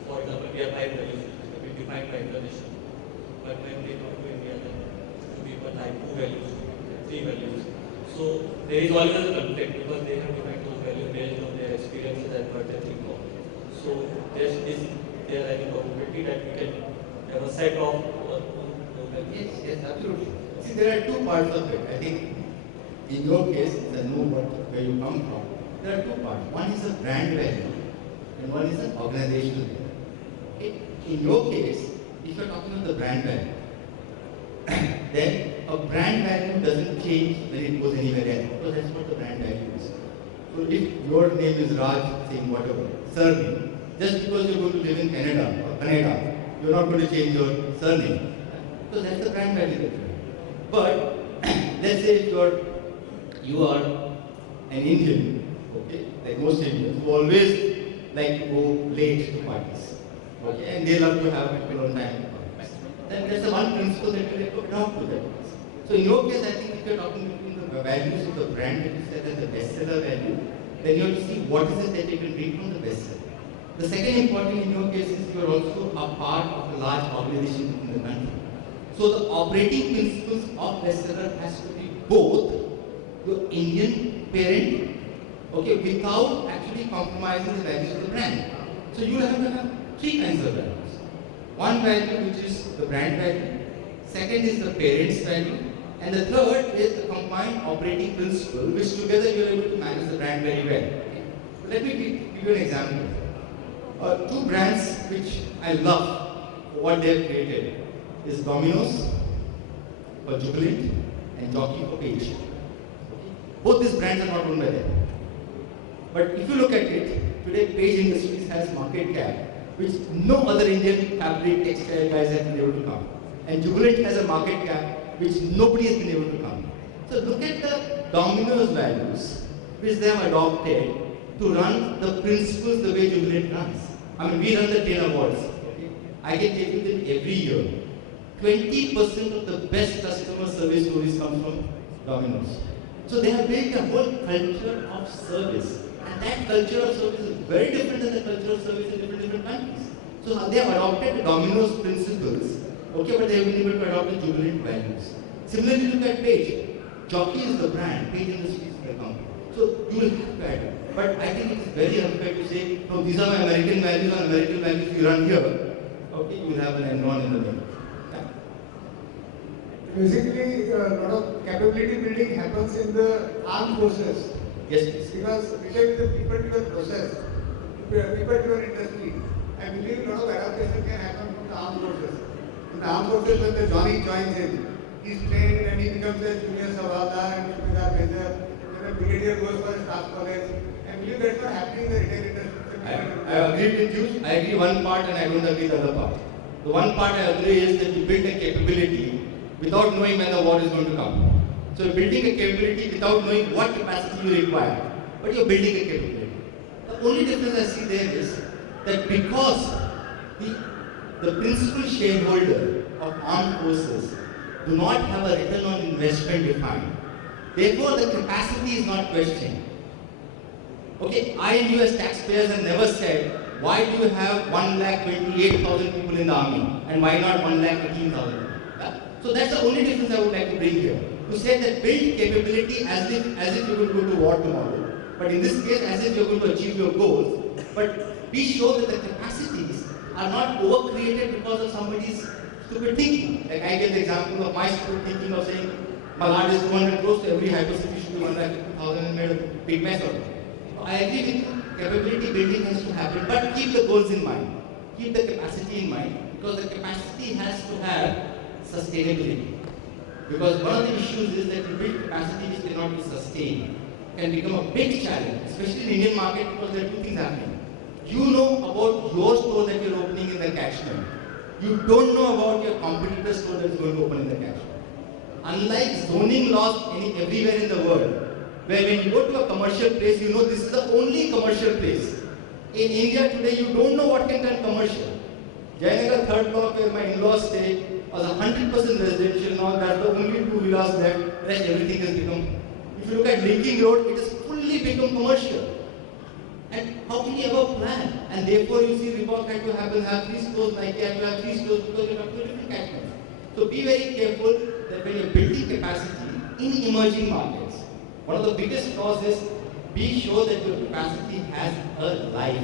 For example, we have 5 values, we define by international. But when they come to India, then people like 2 values, 3 values. So there is always a conflict because they have defined those values based on their experiences and what they think of. So there is any probability that we can have a set of values. Yes, absolutely. See, there are 2 parts of it. I think in your case, I know where you come from. There are 2 parts. One is a brand value and one is an organizational value. Okay? In your case, if you are talking about the brand value, then a brand value doesn't change when it goes anywhere else, because that's what the brand value is. So if your name is Raj, saying whatever, surname, just because you're going to live in Canada or Canada, you're not going to change your surname, because that's the brand value that you have. But let's say if you are an Indian, okay, like most Indians, who always like to go late to parties, okay, and they love to have people on time. Then there's the one principle that you have to adopt to that. So in your case, I think if you're talking between the values of the brand that you said as the bestseller value, then you have to see what is it that you can read from the bestseller. The second important in your case is you are also a part of a large organization in the country. So the operating principles of bestseller has to be both your Indian parent, okay, without actually compromising the values of the brand. So you have to have 3 kinds of values. One value which is the brand value, second is the parent's value, and the third is the combined operating principle, which together you are able to manage the brand very well. Okay. So let me give you an example. 2 brands which I love for what they have created is Domino's for Jubilant and Jockey for Page. Okay. Both these brands are not owned by them. But if you look at it, today Page Industries has market cap which no other Indian fabric textile guys have been able to come. And Jubilant has a market cap which nobody has been able to come. So look at the Domino's values which they have adopted to run the principles the way Jubilant runs. I mean, we run the 10 awards. Okay? I can tell you that every year, 20% of the best customer service stories come from Domino's. So they have built a whole culture of service. And that culture of service is very different than the culture of service in different countries. So they have adopted the Domino's principles, okay, but they have been able to adopt the Jubilant values. Similarly, look at Page. Jockey is the brand, Page Industries is the company. So you will have to add it. But I think it is very unfair to say, no, these are my American values, and American values you run here. Okay, you will have an Enron in the name. Yeah. Basically, a lot of capability building happens in the armed forces. Yes, please. Because retail is a people-driven process, people-driven industry. I believe a lot of adaptation can happen from the armed forces. In the armed forces, when the Johnny joins in, he's trained and he becomes a junior Savadar and Subedar Major. When a brigadier goes for a staff college, I believe that's not happening in the retail industry. I agree with you. I agree one part and I don't agree the other part. The one part I agree is that you build a capability without knowing when the war is going to come. So you're building a capability without knowing what capacity you require, but you're building a capability. The only difference I see there is that because the principal shareholder of armed forces do not have a return on investment defined, therefore the capacity is not questioned. Okay, I and you as taxpayers have never said, why do you have 1,28,000 people in the army and why not 1,18,000? Yeah? So that's the only difference I would like to bring here. To say that build capability as if you're going to go to war tomorrow, but in this case as if you're going to achieve your goals, but be sure that the capacities are not over-created because of somebody's stupid thinking. Like I gave the example of my stupid thinking of saying, Malad is 200 crores, so every hypercity should be 1,50,000 and made a big mess of it. I agree with you, capability building has to happen, but keep the goals in mind. Keep the capacity in mind, because the capacity has to have sustainability. Because one of the issues is that you build capacity which cannot be sustained. Can become a big challenge, especially in the Indian market, because there are two things happening. You know about your store that you're opening in the catchment. You don't know about your competitor's store that is going to open in the catchment. Unlike zoning laws everywhere in the world, where when you go to a commercial place, you know this is the only commercial place. In India today, you don't know what can turn commercial. Jayanagar third block where my in-laws stay was 100% residential. Now that's the only two villas left. Rest everything has become. If you look at Linking Road, it has fully become commercial. And how can you ever plan? And therefore you see Reebok had to have 3 stores, Nike had to have 3 stores because you have 2 different catchments. So be very careful that when you're building capacity in emerging markets, one of the biggest flaws is be sure that your capacity has a life.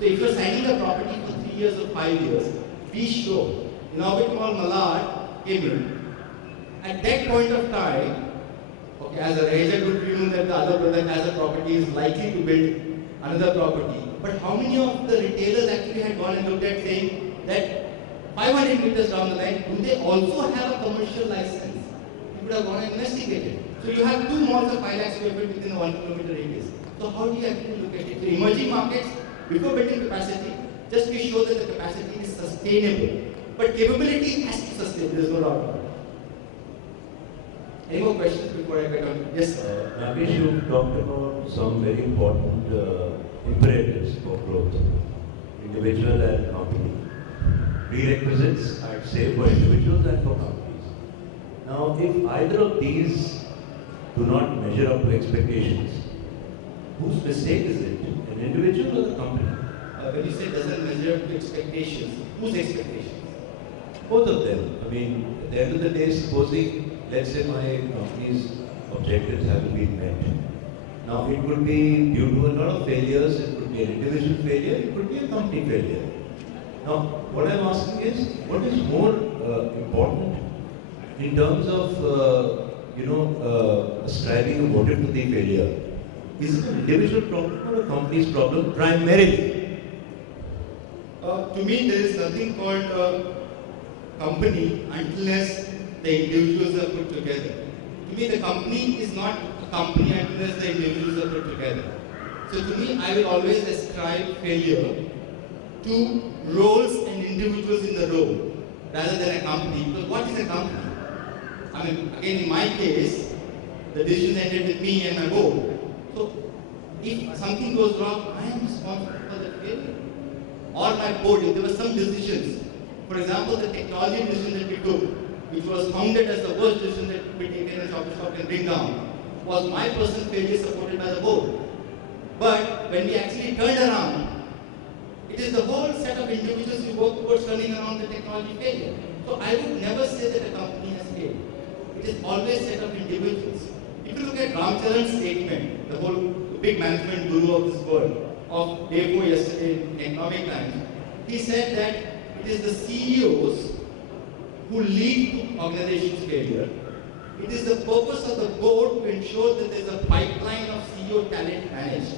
So if you're signing a property for 3 years or 5 years, be sure. In Orbit Mall Malad came in. At that point of time, okay, as a Raja good feeling that the other brother has a property is likely to build another property. But how many of the retailers actually had gone and looked at saying that 500 meters down the line, do they also have a commercial license? You would have gone and investigated. So you have 2 malls of 5 lakh square feet within a 1 kilometer radius. So how do you actually look at it? So emerging markets, before building capacity, just be sure that the capacity is sustainable. But capability has to sustain, there is no doubt about it. Any more questions before I get on? Yes, Ramesh, you talked about some very important imperatives for growth, individual and company. Prerequisites, I'd say, for individuals and for companies. Now, if either of these do not measure up to expectations, whose mistake is it? An individual or the company? When you say doesn't measure up to expectations, whose expectations? Both of them. I mean, at the end of the day, supposing, let's say my company's objectives haven't been met. Now, it could be due to a lot of failures, it could be an individual failure, it could be a company failure. Now, what I'm asking is, what is more important in terms of, ascribing a motive to the failure? Is it an individual problem or a company's problem primarily? To me, there is nothing called a company unless the individuals are put together. To me, the company is not a company unless the individuals are put together. So to me, I will always ascribe failure to roles and individuals in the role rather than a company. Because what is a company? I mean, again, in my case, the decisions ended with me and my board. So if something goes wrong, I am responsible for the failure. Or my board, if there were some decisions, for example, the technology decision that we took, which was founded as the worst decision that could be taken and Shop can bring down, was my personal failure supported by the board. But when we actually turned around, it is the whole set of individuals who work towards turning around the technology failure. So I would never say that a company has failed. It is always a set of individuals. If you look at Ramcharan's statement, the big management guru of this world, of day 4 yesterday in Economic Times, he said that it is the CEOs who lead to organization's failure. It is the purpose of the board to ensure that there is a pipeline of CEO talent managed.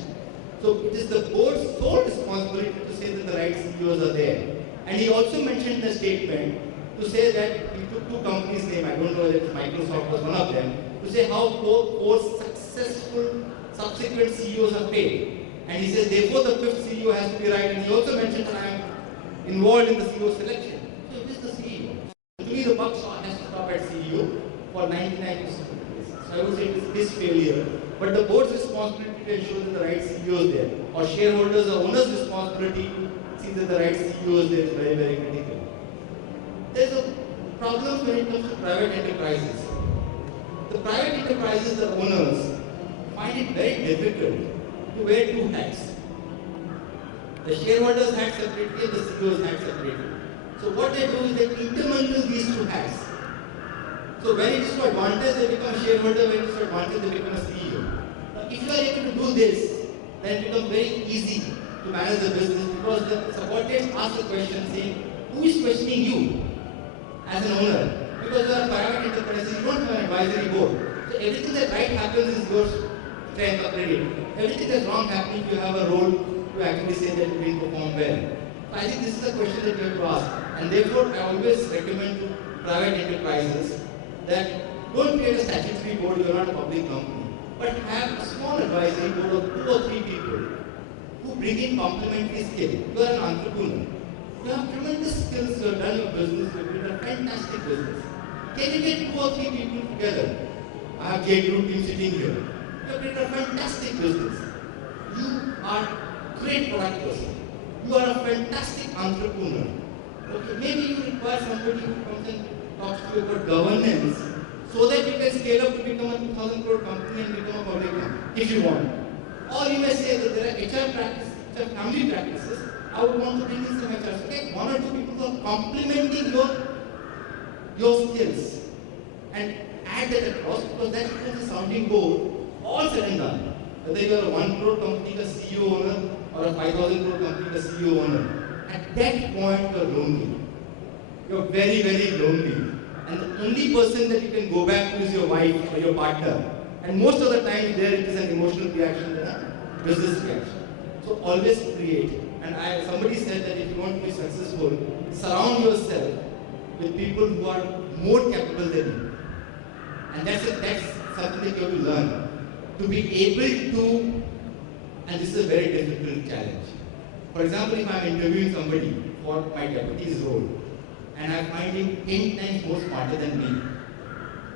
So it is the board's sole responsibility to say that the right CEOs are there. And he also mentioned in the statement to say that he took 2 companies' name, I don't know whether Microsoft was one of them, to say how 4 successful subsequent CEOs are paid. And he says, therefore the 5th CEO has to be right. And he also mentioned that I am involved in the CEO selection. So it is the CEO. To me, the buck has to stop at CEO for 99% of the cases. So I would say it is his failure But the board's responsibility to ensure that the right CEO is there, or shareholders or owners' responsibility to see that the right CEO is there is very, very critical. There's a problem when it comes to private enterprises. The private enterprises, the owners, find it very difficult to wear two hats. The shareholders hat separately and the CEO's hat separately. So what they do is they intermingle these two hats. So when it is to advantage, they become a shareholder. When it is to advantage, they become a CEO. Now, if you are able to do this, then it becomes very easy to manage the business because the subordinates ask the question saying, who is questioning you as an owner? Because you are a private enterprise, you don't have an advisory board. So everything that right happens is your strength or credit. Everything that's wrong happening, you have a role to actually say that you didn't perform well. So I think this is a question that you have to ask. And therefore, I always recommend to private enterprises that don't create a statutory board, you are not a public company, but have a small advisory board of 2 or 3 people who bring in complementary skills. You are an entrepreneur. You have tremendous skills, you have done your business, you have built a fantastic business. Can you get 2 or 3 people together? I have J Group team sitting here. You have built a fantastic business. You are a great product person. You are a fantastic entrepreneur. Okay, maybe you require somebody who comes and talks to you about governance so that you can scale up to become a 2,000 crore company and become a public company if you want. Or you may say that there are HR practices, which are family practices. I would want to bring in some HR. So get 1 or 2 people who are complementing your skills and add that across because that becomes a sounding board, all said and done. Whether you are a 1 crore company, a CEO owner, or a 5,000 crore company, a CEO owner. At that point, you are lonely. You are very, very lonely. And the only person that you can go back to is your wife or your partner. And most of the time, there it is an emotional reaction than a business reaction. So always create. And somebody said that if you want to be successful, surround yourself with people who are more capable than you. And that's something that you have to learn. To be able to, and this is a very difficult challenge. For example, if I'm interviewing somebody for my deputy's role, and I find him 10 times more smarter than me,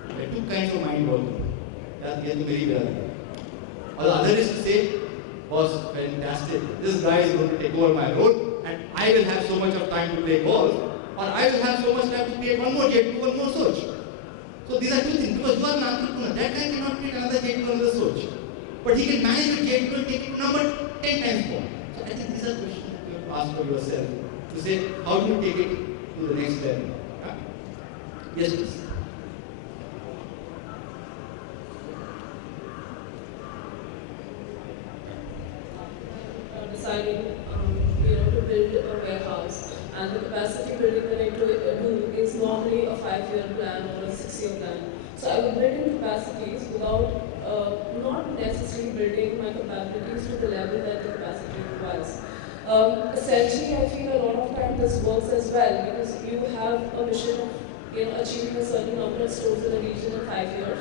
there are 2 kinds of mind working. That's very well. Or the other is to say, boss, fantastic. This guy is going to take over my role, and I will have so much of time to play golf, or I will have so much time to create one more jet, one more search. So these are 2 things, because you are an entrepreneur. That guy cannot create another jet, another search. But he can manage the jet and take it number 10 times more. So I think these are questions that you have to ask for yourself to say, how do you take it to the next level? Yeah? Yes, please. Deciding to build a warehouse, and the capacity building that I do is normally a 5-year plan or a 6-year plan. So I would build in capacities without not necessarily building my capabilities to the level that the capacity requires. Essentially, I feel a lot of times this works as well because you have a mission of achieving a certain number of stores in a region in 5 years.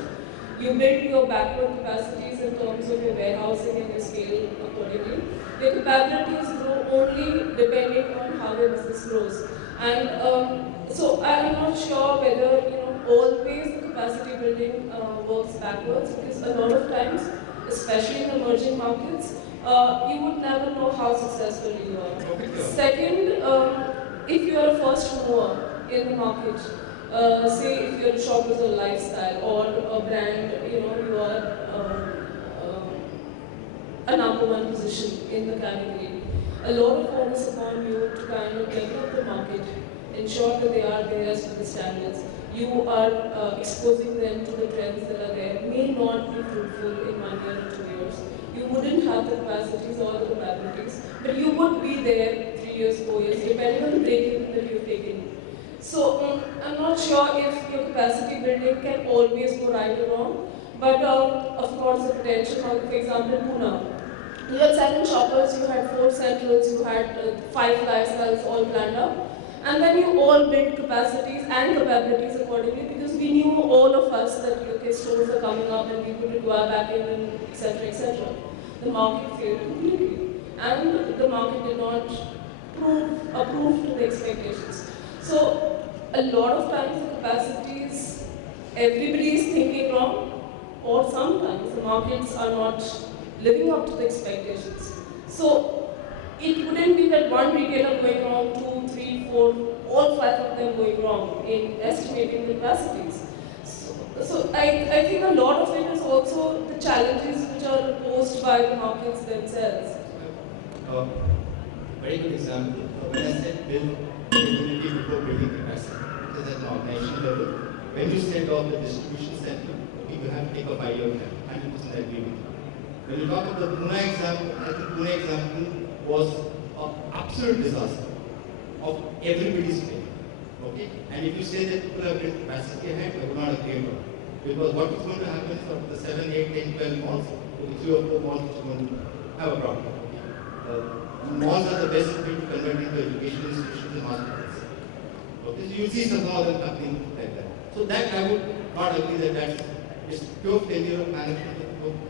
You build your backward capacities in terms of your warehousing and your scale accordingly. Your capabilities grow only depending on how your business grows. And so I'm not sure whether always the capacity building works backwards because a lot of times, especially in emerging markets, you would never know how successful you are. Second, if you are a first mover in the market, say if your shop is a lifestyle or a brand, you are a number 1 position in the category. A lot of onus upon you to kind of develop the market, ensure that they are there as per the standards. You are exposing them to the trends that are there, may not be fruitful in 1 year or 2 years. You wouldn't have the capacities or the capabilities, but you would be there 3 years, 4 years, depending on the break-even that you've taken. So I'm not sure if your capacity building can always go right or wrong, but of course the potential, for example, Pune. You had 7 shoppers, you had 4 centrals, you had 5 lifestyles all planned up. And then you all built capacities and capabilities accordingly because we knew all of us that okay, stores are coming up and we would require back end and etc. etc. The market failed completely. And the market did not approve to the expectations. So a lot of times the capacities, everybody is thinking wrong, or sometimes the markets are not living up to the expectations. So it wouldn't be that one retailer going wrong, 2, 3, 4, all 5 of them going wrong in estimating the capacities. So I think a lot of it is also the challenges which are posed by the markets themselves. Very good example. When I said build capability before building capacity, it is at an organizational level. When you set up the distribution center, okay, you have to take a 5-year plan. 100% agree with you. When you talk about the Pune example, I think Pune example was an absolute disaster of everybody's pain. Okay? And if you say that people have built capacity ahead, I would not agree with it. Because what is going to happen is of the 7, 8, 10, 12 malls, the 3 or 4 malls which are going to have a problem. Malls are the best way to convert into education institutions and hospitals. Okay, so you see some other companies like that. So that I would not agree that that's it's pure failure of management,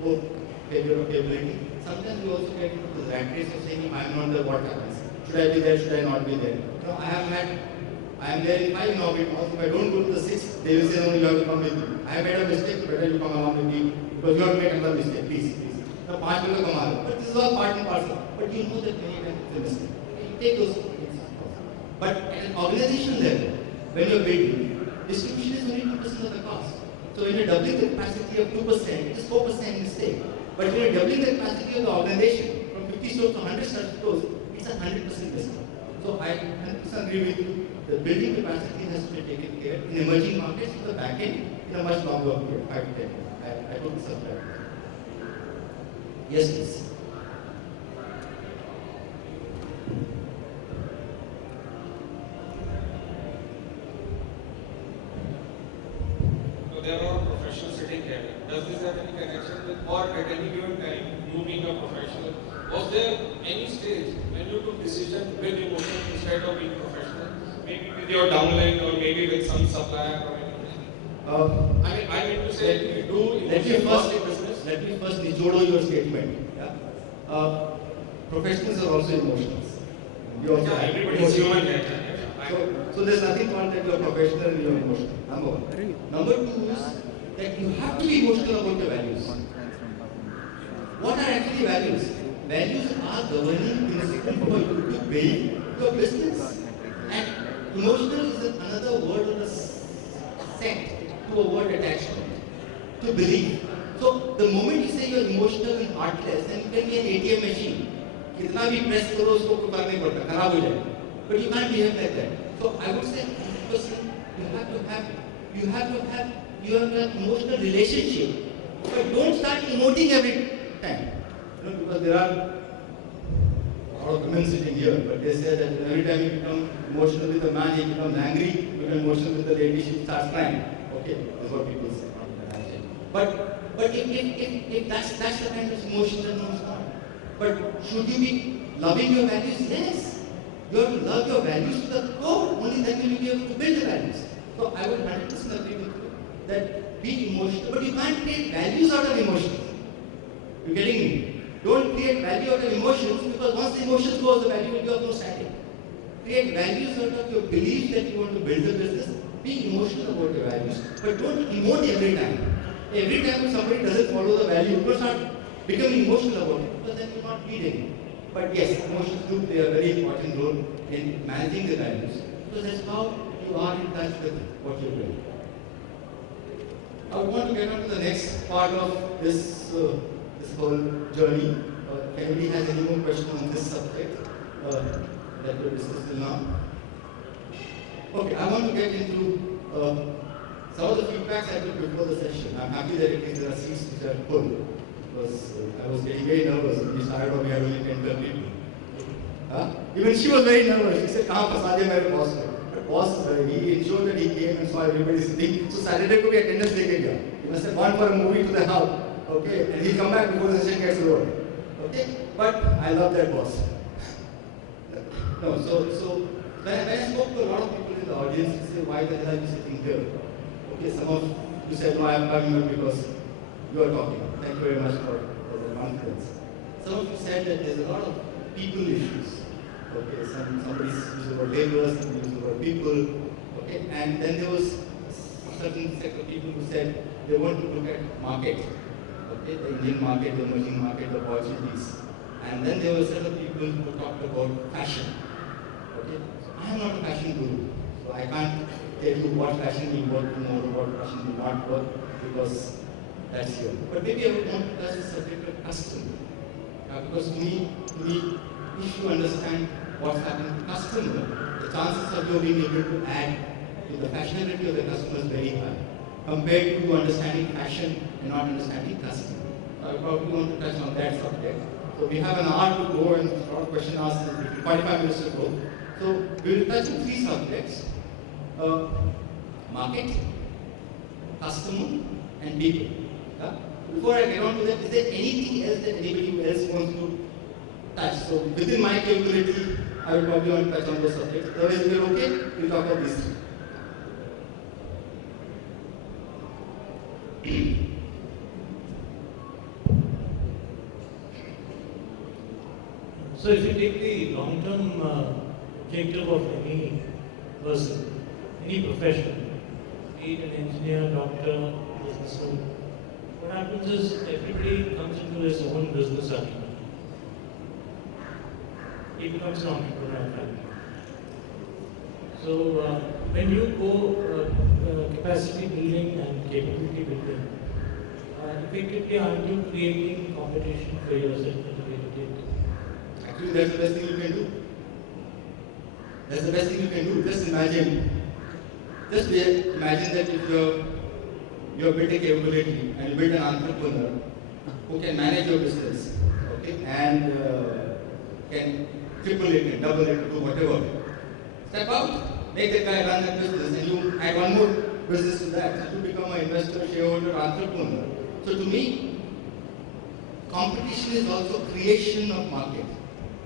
pure failure of capability. Sometimes we also get into the rat race of saying, I am not there, what happens? Should I be there, should I not be there? You know, I am there in 5 inaugurated malls. If I don't go to the 6th, they will say, no, you have to come with me. I have made a mistake, better you come along with me because you have to make another mistake, please. Now, 5 people come out. But this is all part and parcel. But you know that many times it's a mistake. You take those things. But at an organization level, when you're building, distribution is only 2% of the cost. So when you're doubling the capacity of 2%, it is 4% mistake. But when you're doubling the capacity of the organization from 50 stores to 100 stores, it's a 100% mistake. So I 100% agree with you. The building capacity has to be taken care in emerging markets in the back end in a much longer period, 5 to 10 years. I totally subscribe. Yes, please. So there are professionals sitting here. Does this have any connection with, or at any given time, you being a professional, was there any stage when you took decision with emotion instead of being professional? Maybe with your downline or maybe with some supplier or anything? I mean to say, you do emotion first in business. Let me first nichodo your statement. Yeah? Professionals are also emotions. You also have everybody is human. So there's nothing wrong that you're professional and you're emotional. Number one. Number two is that you have to be emotional about your values. What are actually values? Values are governing principle for you to build your business. And emotional is another word or a set to a word attachment, to believe. So the moment you say you're emotional and heartless, then you can be an ATM machine. कितना भी press करो उसको कोई फर्क नहीं पड़ता, खराब हो जाए. But you can't behave like that. So I would say, you have to have emotional relationship, but don't start emoting every time. You know, because there are a lot of women sitting here, but they say that every time you become emotional with a man, he becomes angry. You become emotional with the lady, she starts crying. Okay, that's what people say. But if that's the kind of emotion, then no, it's not. But should you be loving your values? Yes. You have to love your values to the core. Only then will you be able to build the values. So I would 100% agree with you that be emotional, but you can't create values out of emotions. You're getting me? Don't create value out of emotions, because once the emotions go, the value will be of no standing. Create values out of your belief that you want to build a business. Be emotional about your values, but don't emote every time. Every time if somebody doesn't follow the value, you start becoming emotional about it, because then you're not leading. But yes, emotions do play a very important role in managing the values, because that's how you are in touch with what you're doing. I want to get on to the next part of this whole journey. If anybody has any more questions on this subject that we've discussed till now. Okay, I want to get into some of the feedbacks I took before the session. I'm happy that at least there are seats which are full, because I was getting very nervous when we started off, we had only 10 people. Even she was very nervous. She said, "Kahan phasa diya mere boss ko?" But boss, he ensured that he came and saw everybody sitting. So Saturday ko bhi attendance leke gaya. He must have gone for a movie to the house. Okay, and he'll come back before the session gets over. Okay, but I love that boss. No, so when I spoke to a lot of people in the audience, they say, "Why the hell are you sitting here?" Okay, some of you said, "No, I am coming here because you are talking." Thank you very much for the confidence. Some of you said that there's a lot of people issues. Okay, somebody used the word labor, somebody used the word people. Okay, and then there was a certain set of people who said they want to look at market, okay, the Indian market, the emerging market, the opportunities. And then there were several people who talked about fashion. Okay, so I am not a fashion guru, so I can't tell you what fashion will work more or what fashion will not work because that's here. But maybe I would want to touch the subject of custom. Because to me, if you understand what's happening to customer, the chances of you being able to add to the fashionability of the customer is very high, compared to understanding fashion and not understanding customer. I probably want to touch on that subject. So we have an hour to go and a lot of questions asked, 45 minutes to go. So we will touch on 3 subjects: market, customer, and people. Yeah? Before I get on to that, is there anything else that anybody else wants to touch? So within my capability, I will probably want to touch on those subjects. Otherwise, if you're okay, we'll talk about these 3. So if you take the long-term objective of any person, any profession, be it an engineer, doctor, businessman, what happens is everybody comes into his own business argument. He becomes an entrepreneur. So when you go capacity building and capability building, effectively aren't you creating competition for yourself in the way to take? Actually, that's the best thing you can do. That's the best thing you can do. Just imagine that if you're built a capability and you build an entrepreneur who can manage your business, okay, and can triple it and double it, do whatever. Step out, make that guy run that business, and you add one more business to that, so you become an investor, shareholder, entrepreneur. So to me, competition is also creation of market.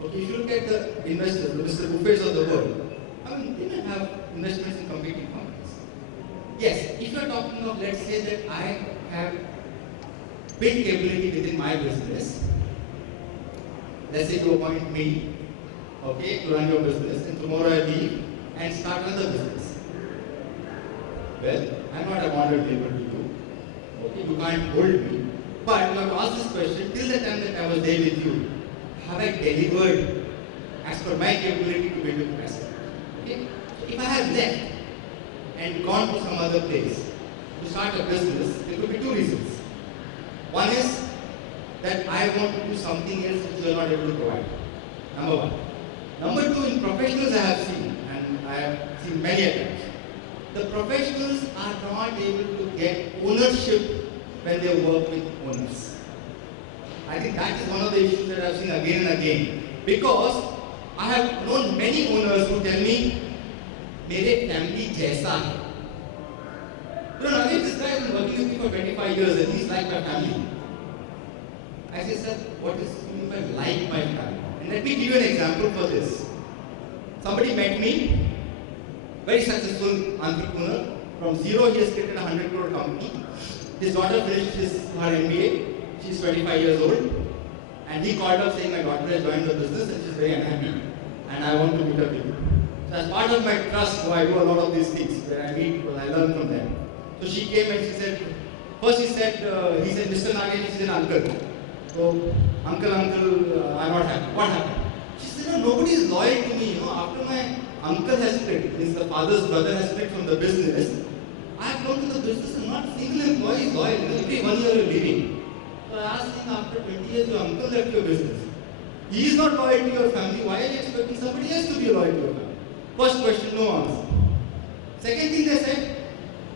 Okay, if you look at the investors, the Mr. Buffets of the world, I mean, they may have investments in competing companies. Yes, if you are talking of, let's say that I have built capability within my business, let's say you appoint me, okay, to run your business, and tomorrow I leave and start another business. Well, I'm not a modern labor to you. Okay, you can't hold me. But you have to ask this question, till the time that I was there with you, have I delivered as per my capability to build a capacity? Okay? If I have left and gone to some other place to start a business, there could be 2 reasons. One is that I want to do something else which you are not able to provide. Number 1. Number 2, in professionals I have seen, and I have seen many a times, the professionals are not able to get ownership when they work with owners. I think that is one of the issues that I have seen again and again. Because I have known many owners who tell me, "Mere family jaisa hai." You know, Naveen, this guy has been working with me for 25 years and he's like my family. I say, "Sir, what is mean by like my family?" And let me give you an example for this. Somebody met me, very successful entrepreneur. From zero, he has created a 100 crore company. His daughter finished her MBA. She's 25 years old. And he called up saying, "My daughter has joined the business and she's very unhappy. And I want to meet up with you." So as part of my trust, so I do a lot of these things where I meet people, I learn from them. So she came and she said, he said, "Mr. Nagesh," she said, "Uncle." So, uncle, I'm not happy. What happened? She said, "No, nobody is loyal to me. You know, after my uncle has split, means the father's brother has split from the business, I have come to the business and not a single employee is loyal. You know, every 1 year you're leaving." So I asked him, after 20 years, your uncle left your business. He is not loyal to your family. Why are you expecting somebody else to be loyal to your family? First question, no answer. Second thing they said,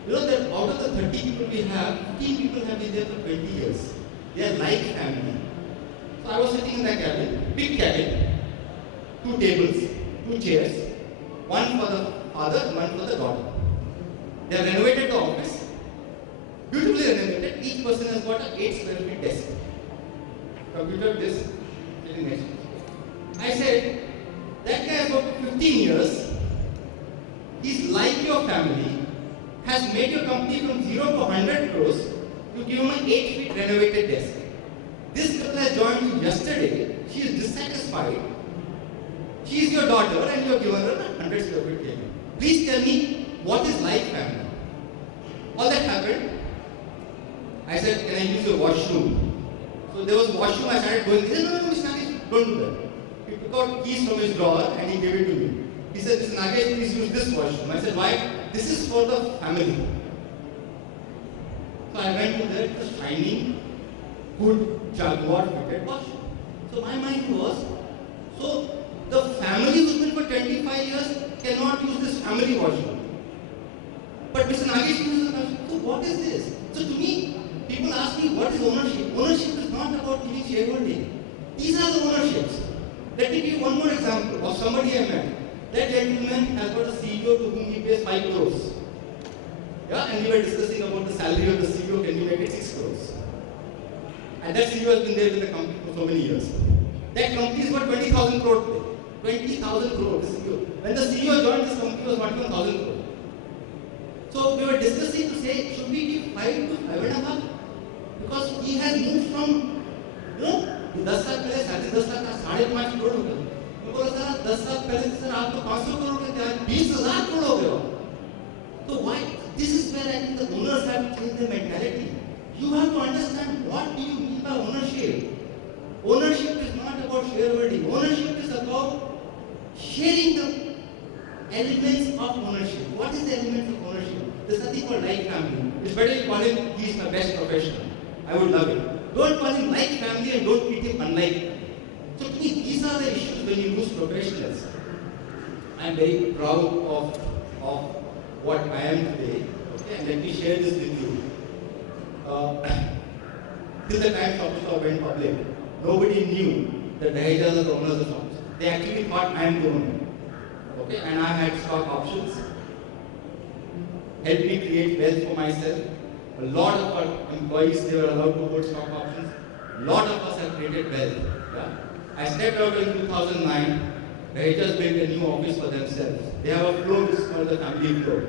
you know that out of the 30 people we have, 15 people have been there for 20 years. They are like family. So I was sitting in that cabin, big cabin, 2 tables, 2 chairs, one for the father, one for the daughter. They have renovated the office, beautifully renovated. Each person has got an 8 square feet desk. Computer desk, sitting next to me. I said, that guy has worked 15 years, he's like your family, has made your company from 0 to 100 crores, you give him an 8 feet renovated desk. This girl has joined you yesterday, she is dissatisfied, she is your daughter and you have given her a 100 square feet table. Please tell me, what is like family? All that happened, said, can I use your washroom? So there was a washroom, I started going, he said, no, Mr. Nagesh, don't do that. He took out keys from his drawer and he gave it to me. He said, Mr. Nagesh, please use this washroom. I said, why? This is for the family. So I went to there, it was shining, good Jaguar fitted washroom. So my mind was, so the family who's been for 25 years cannot use this family washroom. But Mr. Nagesh uses the washroom. So what is this? So to me, people ask me, what is ownership? Ownership is not about giving shareholding. These are the ownerships. Let me give you one more example of somebody I met. That gentleman has got a CEO to whom he pays 5 crores. Yeah, and we were discussing about the salary of the CEO, can you make it 6 crores? And that CEO has been there with the company for so many years. That company is worth 20,000 crore today. 20,000 crore, the CEO. When the CEO joined this company, it was 21,000 crore. So we were discussing to say, should we give 5 to 5.5? Because he has moved from, 10 साल पहले 10.5 लाख का 5.5 करोड़ हो गया। मैं बोला sir 10 साल पहले sir आप तो 500 करोड़ के थे, 20,000 करोड़ हो गया। So why? This is where I think the owners have to change their mentality. You have to understand what do you mean by ownership. Ownership is not about shareholding. Ownership is about sharing the elements of ownership. What is the elements of ownership? There's nothing called like family. It's better you call him, he is my best professional. I would love it. Don't call him like family and don't treat him unlike family. So to me, these are the issues when you lose professionals. I'm very proud of what I am today. Okay, and let me share this with you. Till the time Shopstop went public, nobody knew that Dahejas are the owners of Shopstop. They actually thought I am the owner. Okay, and I had stock options. Helped me create wealth for myself. A lot of our employees, they were allowed to hold stock options. A lot of us have created wealth. Yeah? I stepped out in 2009. They just built a new office for themselves. They have a floor which is called the family floor.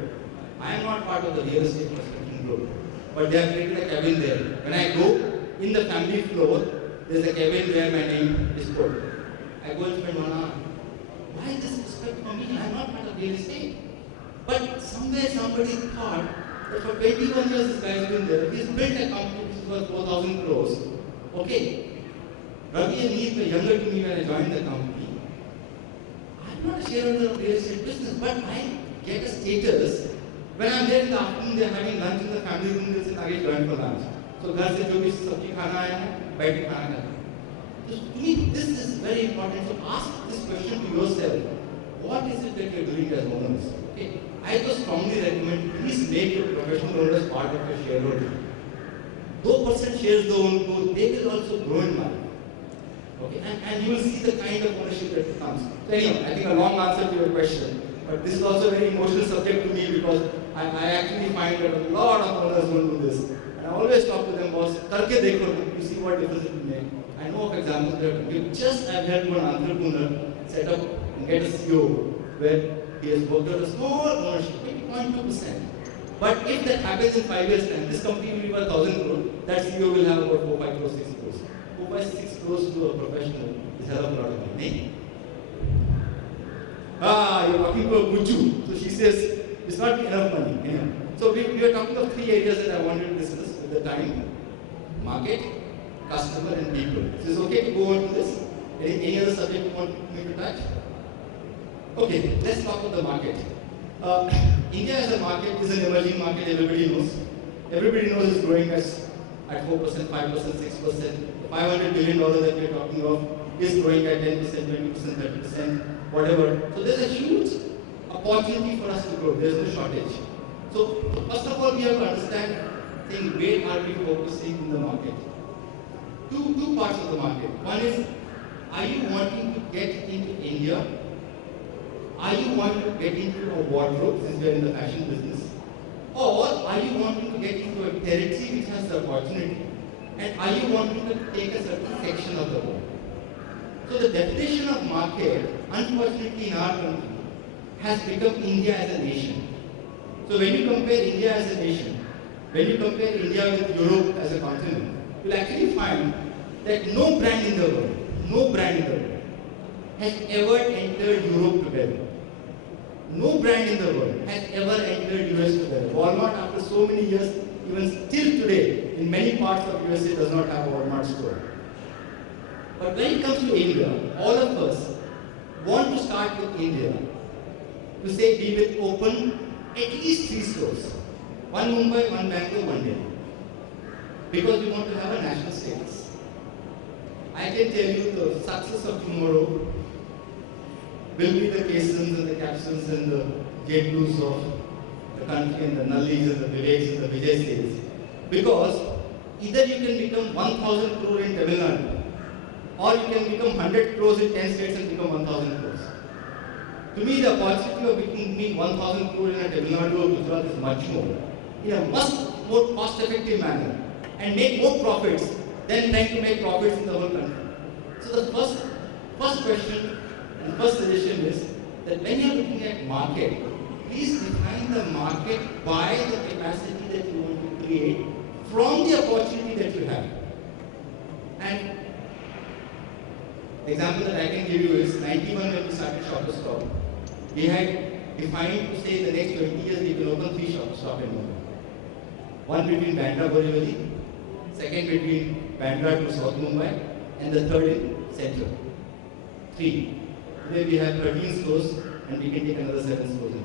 I am not part of the real estate construction floor, but they have created a cabin there. When I go in the family floor, there is a cabin where my name is put. I go and spend 1 hour. Why this respect for me? I am not part of real estate. But somewhere somebody thought that for 21 years this guy has been there. He has built a company which is worth 4,000 crores. Okay. Ravi and Neil were younger to me when I joined the company. I'm not a shareholder of real estate business, but I get a status. When I'm there in the afternoon, they're having lunch in the family room, they'll say, Nagesh, join for lunch. So, घर से जो भी सब्जी खाना आया है, बैठ के खाना खाना। So, to me, this is very important. So, ask this question to yourself. What is it that you're doing as owners? Okay. I just strongly recommend, please make your professional owners part of your shareholding. 2% shares though uनको, they will also grow in value. Okay, and you will see the kind of ownership that comes. So anyway, I think a long answer to your question, but this is also a very emotional subject to me because I actually find that a lot of owners don't do this. And I always talk to them, boss, karke dekho, you see what difference it will make. I know of examples that I've helped one entrepreneur set up and get a CEO where he has worked out a small ownership, maybe 0.2%. But if that happens in 5 years' time, this company will be worth 1,000 crore, that CEO will have about 4, 5 crores, 6 crores. 4, 5, 6 crores to a professional is a hell of a lot of money. You're talking to a Guju. So she says, it's not enough money. Anyhow. So we are talking of 3 areas that I wanted to discuss at the time. Market, customer and people. Is this okay to go on to this? Any other subject you want me to touch? Okay, let's talk about the market. India as a market is an emerging market, everybody knows. Everybody knows it's growing at 4%, 5%, 6%. The $500 billion that we're talking of is growing at 10%, 20%, 30%, whatever. So there's a huge opportunity for us to grow. There's no shortage. So first of all, we have to understand, where are we focusing in the market? Two parts of the market. One is, are you wanting to get into India? Are you wanting to get into a wardrobe, since we are in the fashion business? Or are you wanting to get into a territory which has the opportunity? And are you wanting to take a certain section of the world? So the definition of market, unfortunately in our country, has become India as a nation. So when you compare India as a nation, when you compare India with Europe as a continent, you'll actually find that no brand in the world, has ever entered Europe together. No brand in the world has ever entered US together. Walmart, after so many years, even still today, in many parts of USA does not have a Walmart store. But when it comes to India, all of us want to start with India to say we will open at least 3 stores. One Mumbai, one Bangalore, one Delhi. Because we want to have a national status. I can tell you the success of tomorrow will be the Kesans and the Capsules and the Jet Blues of the country and the Nallis and the Viveks and the Vijay states. Because either you can become 1,000 crore in Tamil Nadu, or you can become 100 crores in 10 states and become 1,000 crores. To me, the opportunity of becoming 1,000 crore in a Tamil Nadu or Gujarat is much more, in a much more cost-effective manner, and make more profits than trying to make profits in the whole country. So the first question and first suggestion is that when you are looking at market, please define the market by the capacity that you want to create from the opportunity that you have. And the example that I can give you is 91 when we started Shoppers Stop. We had defined to say the next 20 years we will open 3 Shoppers Stop in Mumbai. One between Bandra Borivali, second between Bandra to South Mumbai, and the third in Central. 3. Today we have 13 stores and we can take another 7 stores in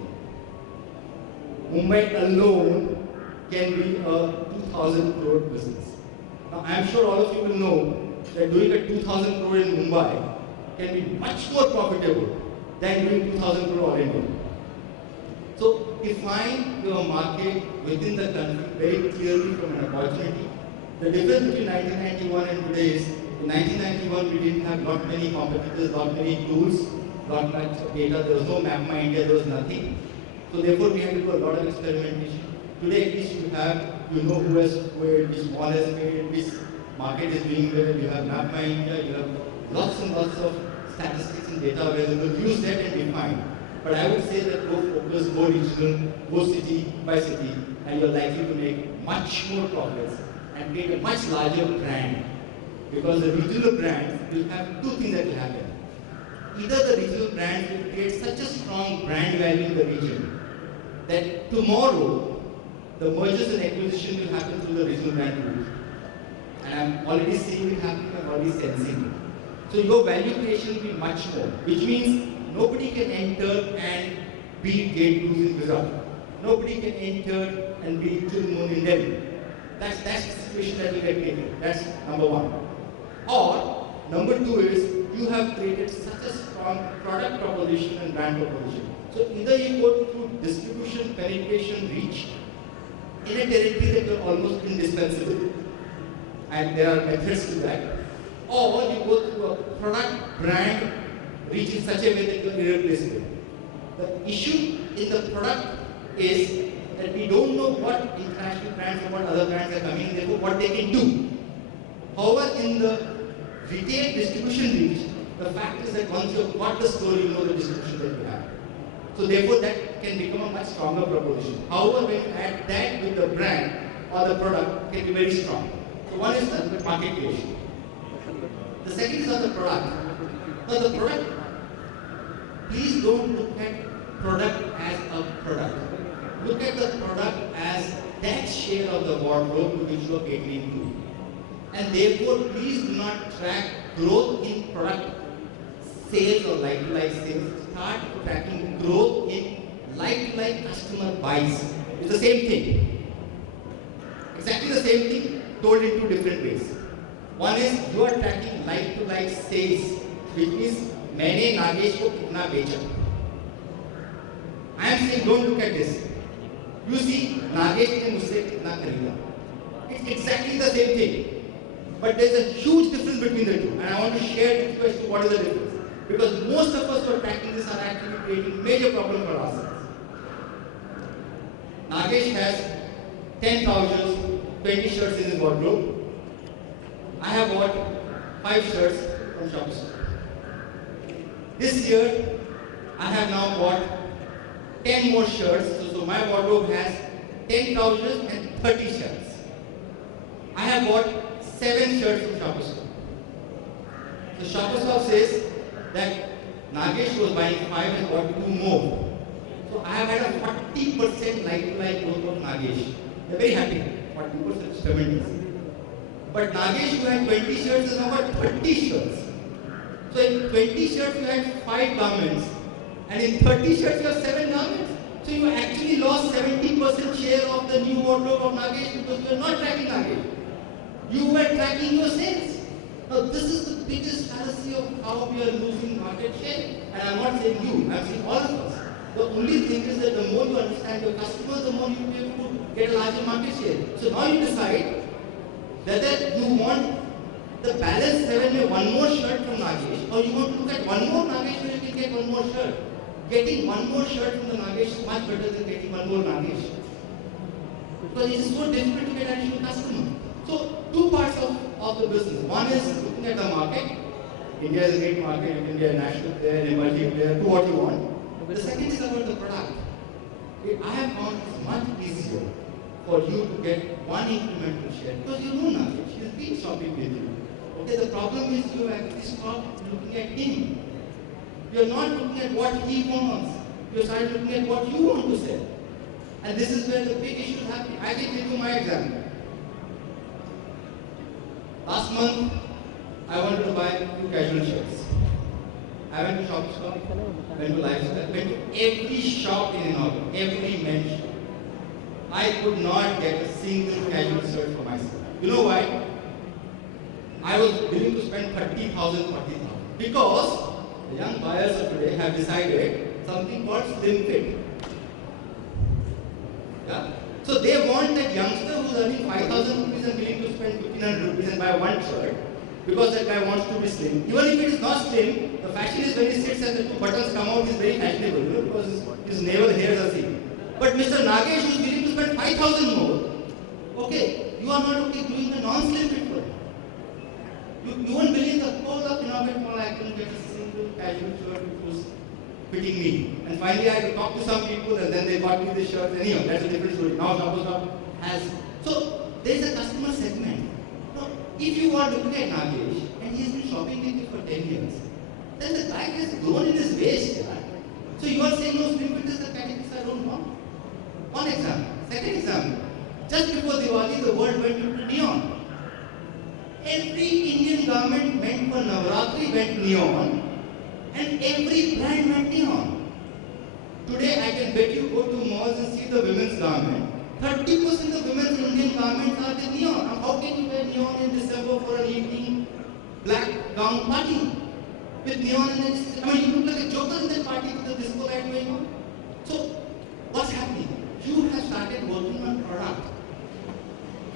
Mumbai alone can be a 2,000 crore business. Now I am sure all of you will know that doing a 2,000 crore in Mumbai can be much more profitable than doing 2,000 crore all India. So define your market within the country very clearly from an opportunity. The difference between 1991 and today is, in 1991 we didn't have lot many competitors, lot many tools, lot much data, there was no Map My India, there was nothing. So therefore we had to do a lot of experimentation. Today at least you know who has made, which mall has made, which market is doing well, you have Map My India, you have lots and lots of statistics and data available. Use that and define. But I would say that go focus, go regional, go city by city, and you're likely to make much more profits and create a much larger brand. Because the regional brands will have 2 things that will happen. Either the regional brand will create such a strong brand value in the region that tomorrow the mergers and acquisition will happen through the regional brand route. And I'm already seeing it happening, I'm already sensing it. So your value creation will be much more, which means nobody can enter and be Gate 2s in Gujarat. Nobody can enter and be Chulmun in Delhi. That's the situation that will get created. That's number 1. Or number 2 is you have created such a strong product proposition and brand proposition. So either you go through distribution, penetration, reach in a territory that you're almost indispensable, and there are methods to that, or you go through a product brand reach in such a way that you're irreplaceable. The issue in the product is that we don't know what international brands and what other brands are coming, therefore what they can do. However, in the retail distribution reach, the fact is that once you've got the store, you know the distribution that you have. So therefore that can become a much stronger proposition. However, when you add that with the brand or the product, it can be very strong. So one is the market creation. The second is on the product. Now the product, please don't look at product as a product. Look at the product as that share of the wardrobe to which you are catering to. And therefore, please do not track growth in product sales or like-to-like sales. Start tracking growth in like-to-like customer buys. It's the same thing. Exactly the same thing told in 2 different ways. One is you are tracking like-to-like sales, which means मैंने नागेश को कितना बेचा. I am saying don't look at this. You see Nagesh ने मुझसे कितना खरीदा. It's exactly the same thing. But there's a huge difference between the two, and I want to share with you as to what is the difference. Because most of us who are tracking this are actually creating major problem for ourselves. Nagesh has 10 trousers, 20 shirts in his wardrobe. I have bought 5 shirts from Shoppers. This year, I have now bought 10 more shirts, so my wardrobe has 10 trousers and 30 shirts. I have bought 7 shirts from Shoppers. So Shoppers says that Nagesh was buying 5 and bought 2 more. So I have had a 40% like-to-like growth of Nagesh. They're very happy. 40% is tremendous. But Nagesh, you had 20 shirts, and now got 30 shirts. So in 20 shirts, you had 5 garments, and in 30 shirts, you have 7 garments. So you actually lost 70% share of the new wardrobe of Nagesh because you are not tracking Nagesh. You were tracking your sales. Now this is the biggest fallacy of how we are losing market share. And I'm not saying you, I'm saying all of us. The only thing is that the more you understand your customers, the more you will be able to get a larger market share. So now you decide whether you want the balance 7 with one more shirt from Nagesh, or you want to look at one more Nagesh where you can get one more shirt. Getting one more shirt from the Nagesh is much better than getting one more Nagesh. Because it is so difficult to get additional customers. So, two parts of the business. One is looking at the market. India is a great market, you can be a national player, an emerging player, do what you want. The second is about the product. I have found it much easier for you to get one incremental share because you know Nagesh, he has been shopping with you. Okay, the problem is you actually stopped looking at him. You are not looking at what he wants. You started looking at what you want to sell. And this is where the big issue is happening. I can give you my example. Last month, I wanted to buy 2 casual shirts. I went to Shop Stop, went to Lifestyle, went to every shop in Inaugural, every men's shop. I could not get a single casual shirt for myself. You know why? I was willing to spend 30,000, 40,000. Because the young buyers of today have decided something called slim fit. Yeah? So they want that youngster who's earning 5,000 rupees and willing to spend 1,500 rupees and buy one shirt because that guy wants to be slim. Even if it is not slim, the fashion is when he sits and the 2 buttons come out, he's very fashionable, you know, because his navel hairs are seen. But Mr. Nagesh who's willing to spend 5,000 more, okay, you are not okay doing a non-slim fit for him. You won't believe the whole of Inaugural Mall, I couldn't get a single casual shirt which was fitting me. And finally I had to talk to some people and then they got me the shirt. Anyway, that's a different story. Now Shop has. So there is a customer segment. Now, if you are looking at Nagesh and he has been shopping with you for 10 years, then the guy has grown in his waist. Yeah? So you are saying no, slim fit is the categories I don't want. One example. Second example. Just before Diwali, the world went into neon. Every Indian garment meant for Navaratri went neon, and every brand went neon. Today, I can bet you go to malls and see the women's garment. 30% of women's Indian garments are with neon. Now, how can you wear neon in December for an evening black gown party? With neon and then, I mean, you look like a joker in that party with the disco light going on. So, what's happening? You have started working on product.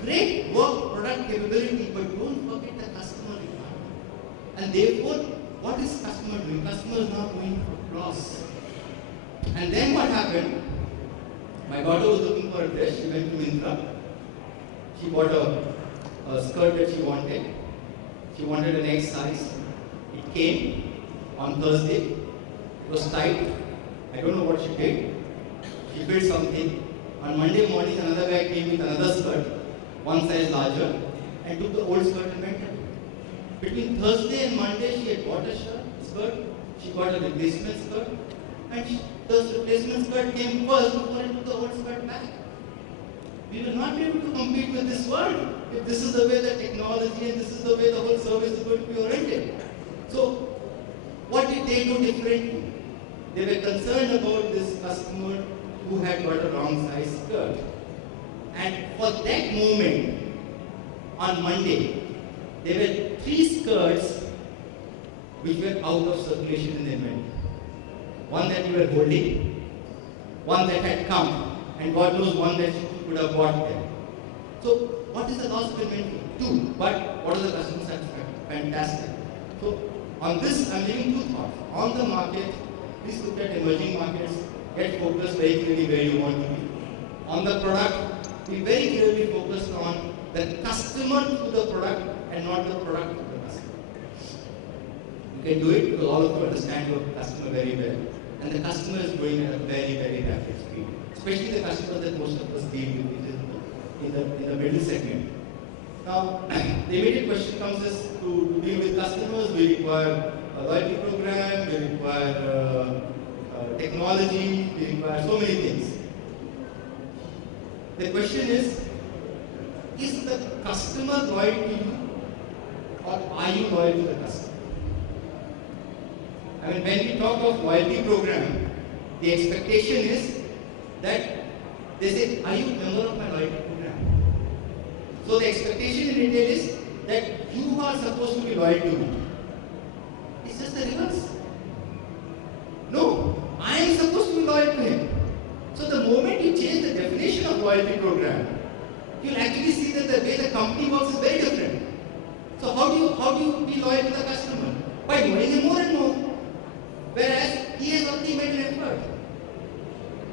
Great work, product capability, but don't forget the customer requirement. And therefore, what is customer doing? Customer is now going for cross. And then what happened? My daughter was looking for a dress. She went to Myntra. She bought a skirt that she wanted. She wanted an X size. It came on Thursday. It was tight. I don't know what she did. She built something. On Monday morning, another guy came with another skirt, one size larger, and took the old skirt and went. Between Thursday and Monday, she had bought a skirt, she got a replacement skirt, and the replacement skirt came first before it took the old skirt back. We will not be able to compete with this world if this is the way the technology and this is the way the whole service is going to be oriented. So, what did they do differently? They were concerned about this customer who had got a wrong size skirt. And for that moment, on Monday, there were 3 skirts which were out of circulation in the inventory. One that you were holding, one that had come, and God knows one that you could have bought there. So, what is the loss of inventory? 2. But what is the customer satisfaction? Fantastic. So, on this, I'm giving 2 thoughts. On the market, please look at emerging markets, get focused very clearly where you want to be. On the product, be very clearly focused on the customer to the product and not the product to the customer. You can do it because all of you understand your customer very well. And the customer is growing at a very, very rapid speed. Especially the customer that most of us deal with, which is in the middle segment. Now, the immediate question comes is to deal with customers, we require a loyalty program, we require technology, we require so many things. The question is, is the customer loyal to you or are you loyal to the customer? I mean, when we talk of loyalty program, the expectation is that they say, are you a member of my loyalty program? So the expectation in retail is that you are supposed to be loyal to me. It's just the reverse. No, I am supposed to be loyal to him. So the moment you change the definition of loyalty program, you'll actually see that the way the company works is very different. So how do you be loyal to the customer? By knowing him more and more. Whereas he has already made an effort.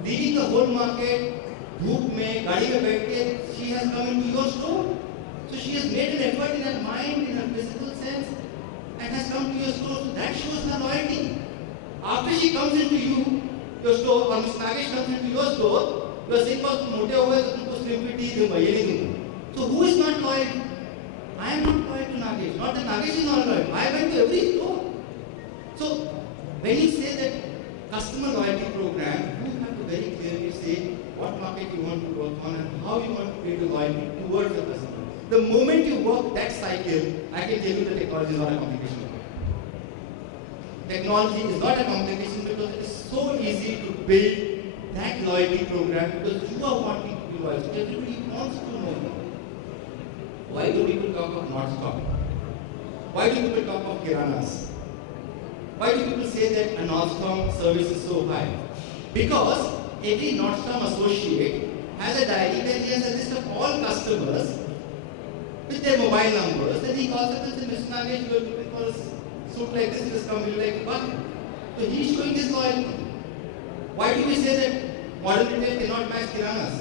Leaving the whole market, धूप में गाड़ी में बैठ के she has come into your store. So she has made an effort in her mind, in her physical sense, and has come to your store. So that shows her loyalty. After she comes into your store, or Ms. Nagesh comes into your store, you are saying, "Boss, तुम मोटे हो गए तो तुमको slim fit ही दूँगा, ये नहीं दूँगा." So who is not loyal? I am not loyal to Nagesh. Not that Nagesh is not loyal. I went to every store. So when you say that customer loyalty program, you have to very clearly say what market you want to work on and how you want to create a loyalty towards the customer. The moment you work that cycle, I can tell you that technology is not a complication. Technology is not a complication because it is so easy to build that loyalty program because you are wanting to be loyal. So everybody wants to know you. Why do people talk of Nordstrom? Why do people talk of Kiranas? Why do people say that a Nordstrom service is so high? Because every Nordstrom associate has a diary where he has a list of all customers with their mobile numbers, and he calls up and says, "Mr. Nagesh, you are looking for a suit like this, just come, will you like to buy?" So he is showing his loyalty. Why do we say that modern retail cannot match Kiranas?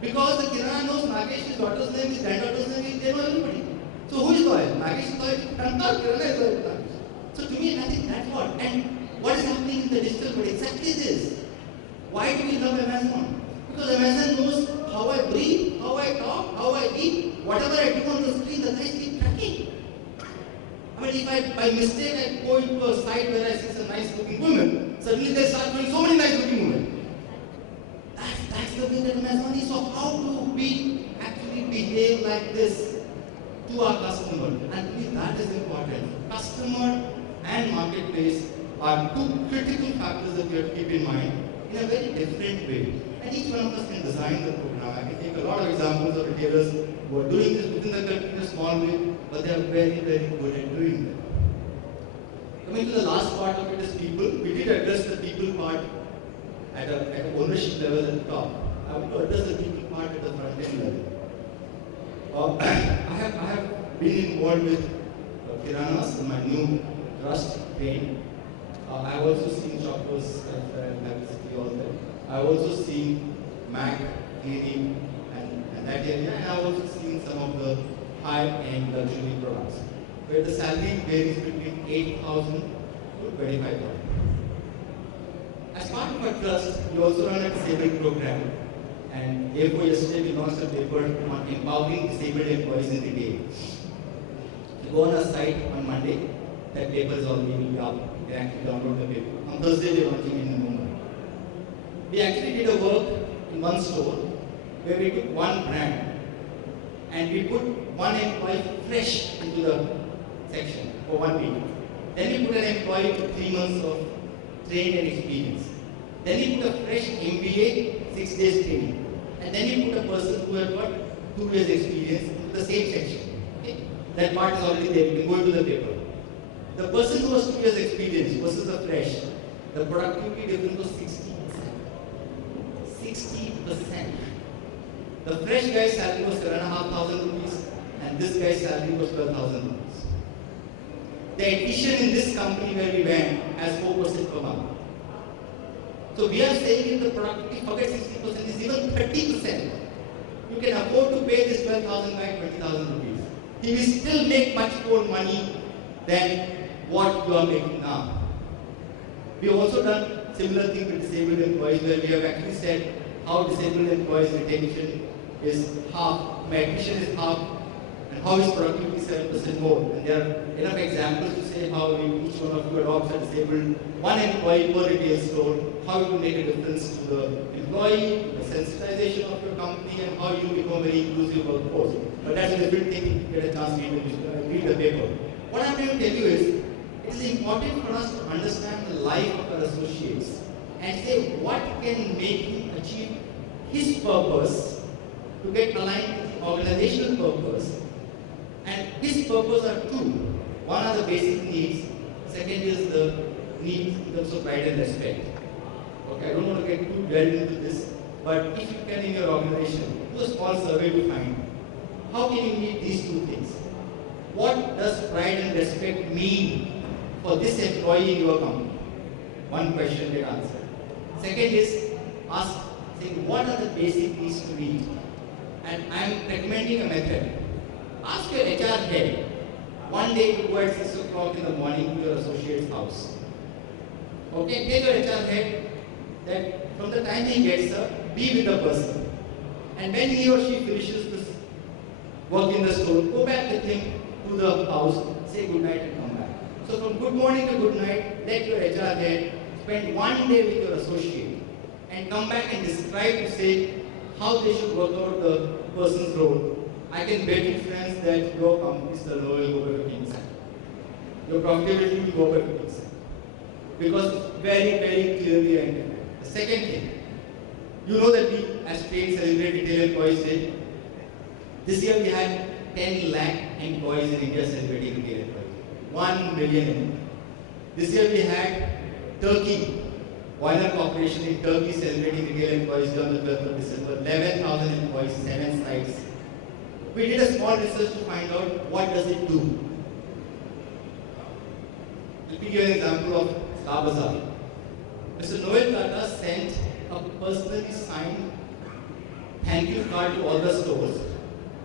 Because the Kirana knows Nagesh's daughter's name, his granddaughter's name, they know everybody. So who is loyal? Nagesh is loyal to Kankar, Kirana is loyal to Nagesh. So to me, I think that's what. And what is happening in the digital world? Exactly this. Why do we love Amazon? Because Amazon knows how I breathe, how I talk, how I eat. Whatever I do on the screen, the guys keep tracking. I mean, if I, by mistake, I go into a site where I see some nice looking women, suddenly they start showing so many nice looking women. That's the way that Amazon is. So how do we actually behave like this to our customer? And to me, that is important. Customer and marketplace are two critical factors that we have to keep in mind in a very different way. And each one of us can design the program. I can take a lot of examples of retailers who are doing this within the country in a small way, but they are very, very good at doing that. Coming to the last part of it is people. We did address the people part at an ownership level at the top. I want to address the people part at the front end level. I have been involved with Kiranas in my new trust chain. I have also seen shoppers at City all that. I have also seen Mac, cleaning, and that area, and I have also seen some of the high-end luxury products, where the salary varies between 8,000 to 25,000. As part of our trust, we also run a disabled program, and therefore yesterday we launched a paper on empowering disabled employees in retail. You go on our site on Monday, that paper is already up. You can actually download the paper. On Thursday we are launching in Mumbai. We actually did a work in one store where we took one brand and we put one employee fresh into the section for 1 week. Then we put an employee with 3 months of trained and experience. Then we put a fresh MBA, 6 days training. And then we put a person who has got 2 years experience into the same section. Okay? That part is already there, you can go into the paper. The person who has 2 years experience versus the fresh, the productivity difference was 60%. 60%. The fresh guy's salary was 7,500 rupees and this guy's salary was 12,000 rupees. The addition in this company where we went has 4% per month. So we are saying if the productivity, forget 60%, is even 30%. You can afford to pay this 12,000 guy 20,000 rupees. He will still make much more money than what you are making now. We have also done similar thing with disabled employees where we have actually said how disabled employees retention is half, my attrition is half, and how is productivity 7% more? And there are enough examples to say how each one of you adopts a disabled one employee per retail store, how it will make a difference to the employee, the sensitization of your company, and how you become a very inclusive workforce. But that's a different thing. Get a chance to read the paper. What I'm going to tell you is, it is important for us to understand the life of our associates and say what can make him achieve his purpose to get aligned with the organizational purpose. And his purpose are two. One are the basic needs, second is the needs in terms of pride and respect. Okay, I don't want to get too delved into this, but if you can in your organization, do a small survey to find how can you meet these two things. What does pride and respect mean for this employee in your company? One question get answered. Second is ask, say, what are the basic needs to meet? And I'm recommending a method. Ask your HR head, one day to go at 6 o'clock in the morning to your associate's house. Okay, take your HR head that from the time he gets up, be with the person. And when he or she finishes this work in the store, go back with him to the house, say good night and come back. So from good morning to good night, let your HR head spend one day with your associate and come back and describe to say how they should work out the person's role. I can bet you friends that your company's turnover will go by 15%. Your profitability will go by 15%. Because it's very, very clearly identified. The second thing, you know that we as trade celebrate Retail Employees Day. This year we had 10 lakh employees in India celebrating Retail Employees Day. 1 million. This year we had Turkey, Winer Corporation in Turkey celebrating Retail Employees Day on the 12th of December. 11,000 employees, 7 sites. We did a small research to find out what does it do. Let me give you an example of Star Bazaar. Mr. Noel Tata sent a personally signed thank you card to all the stores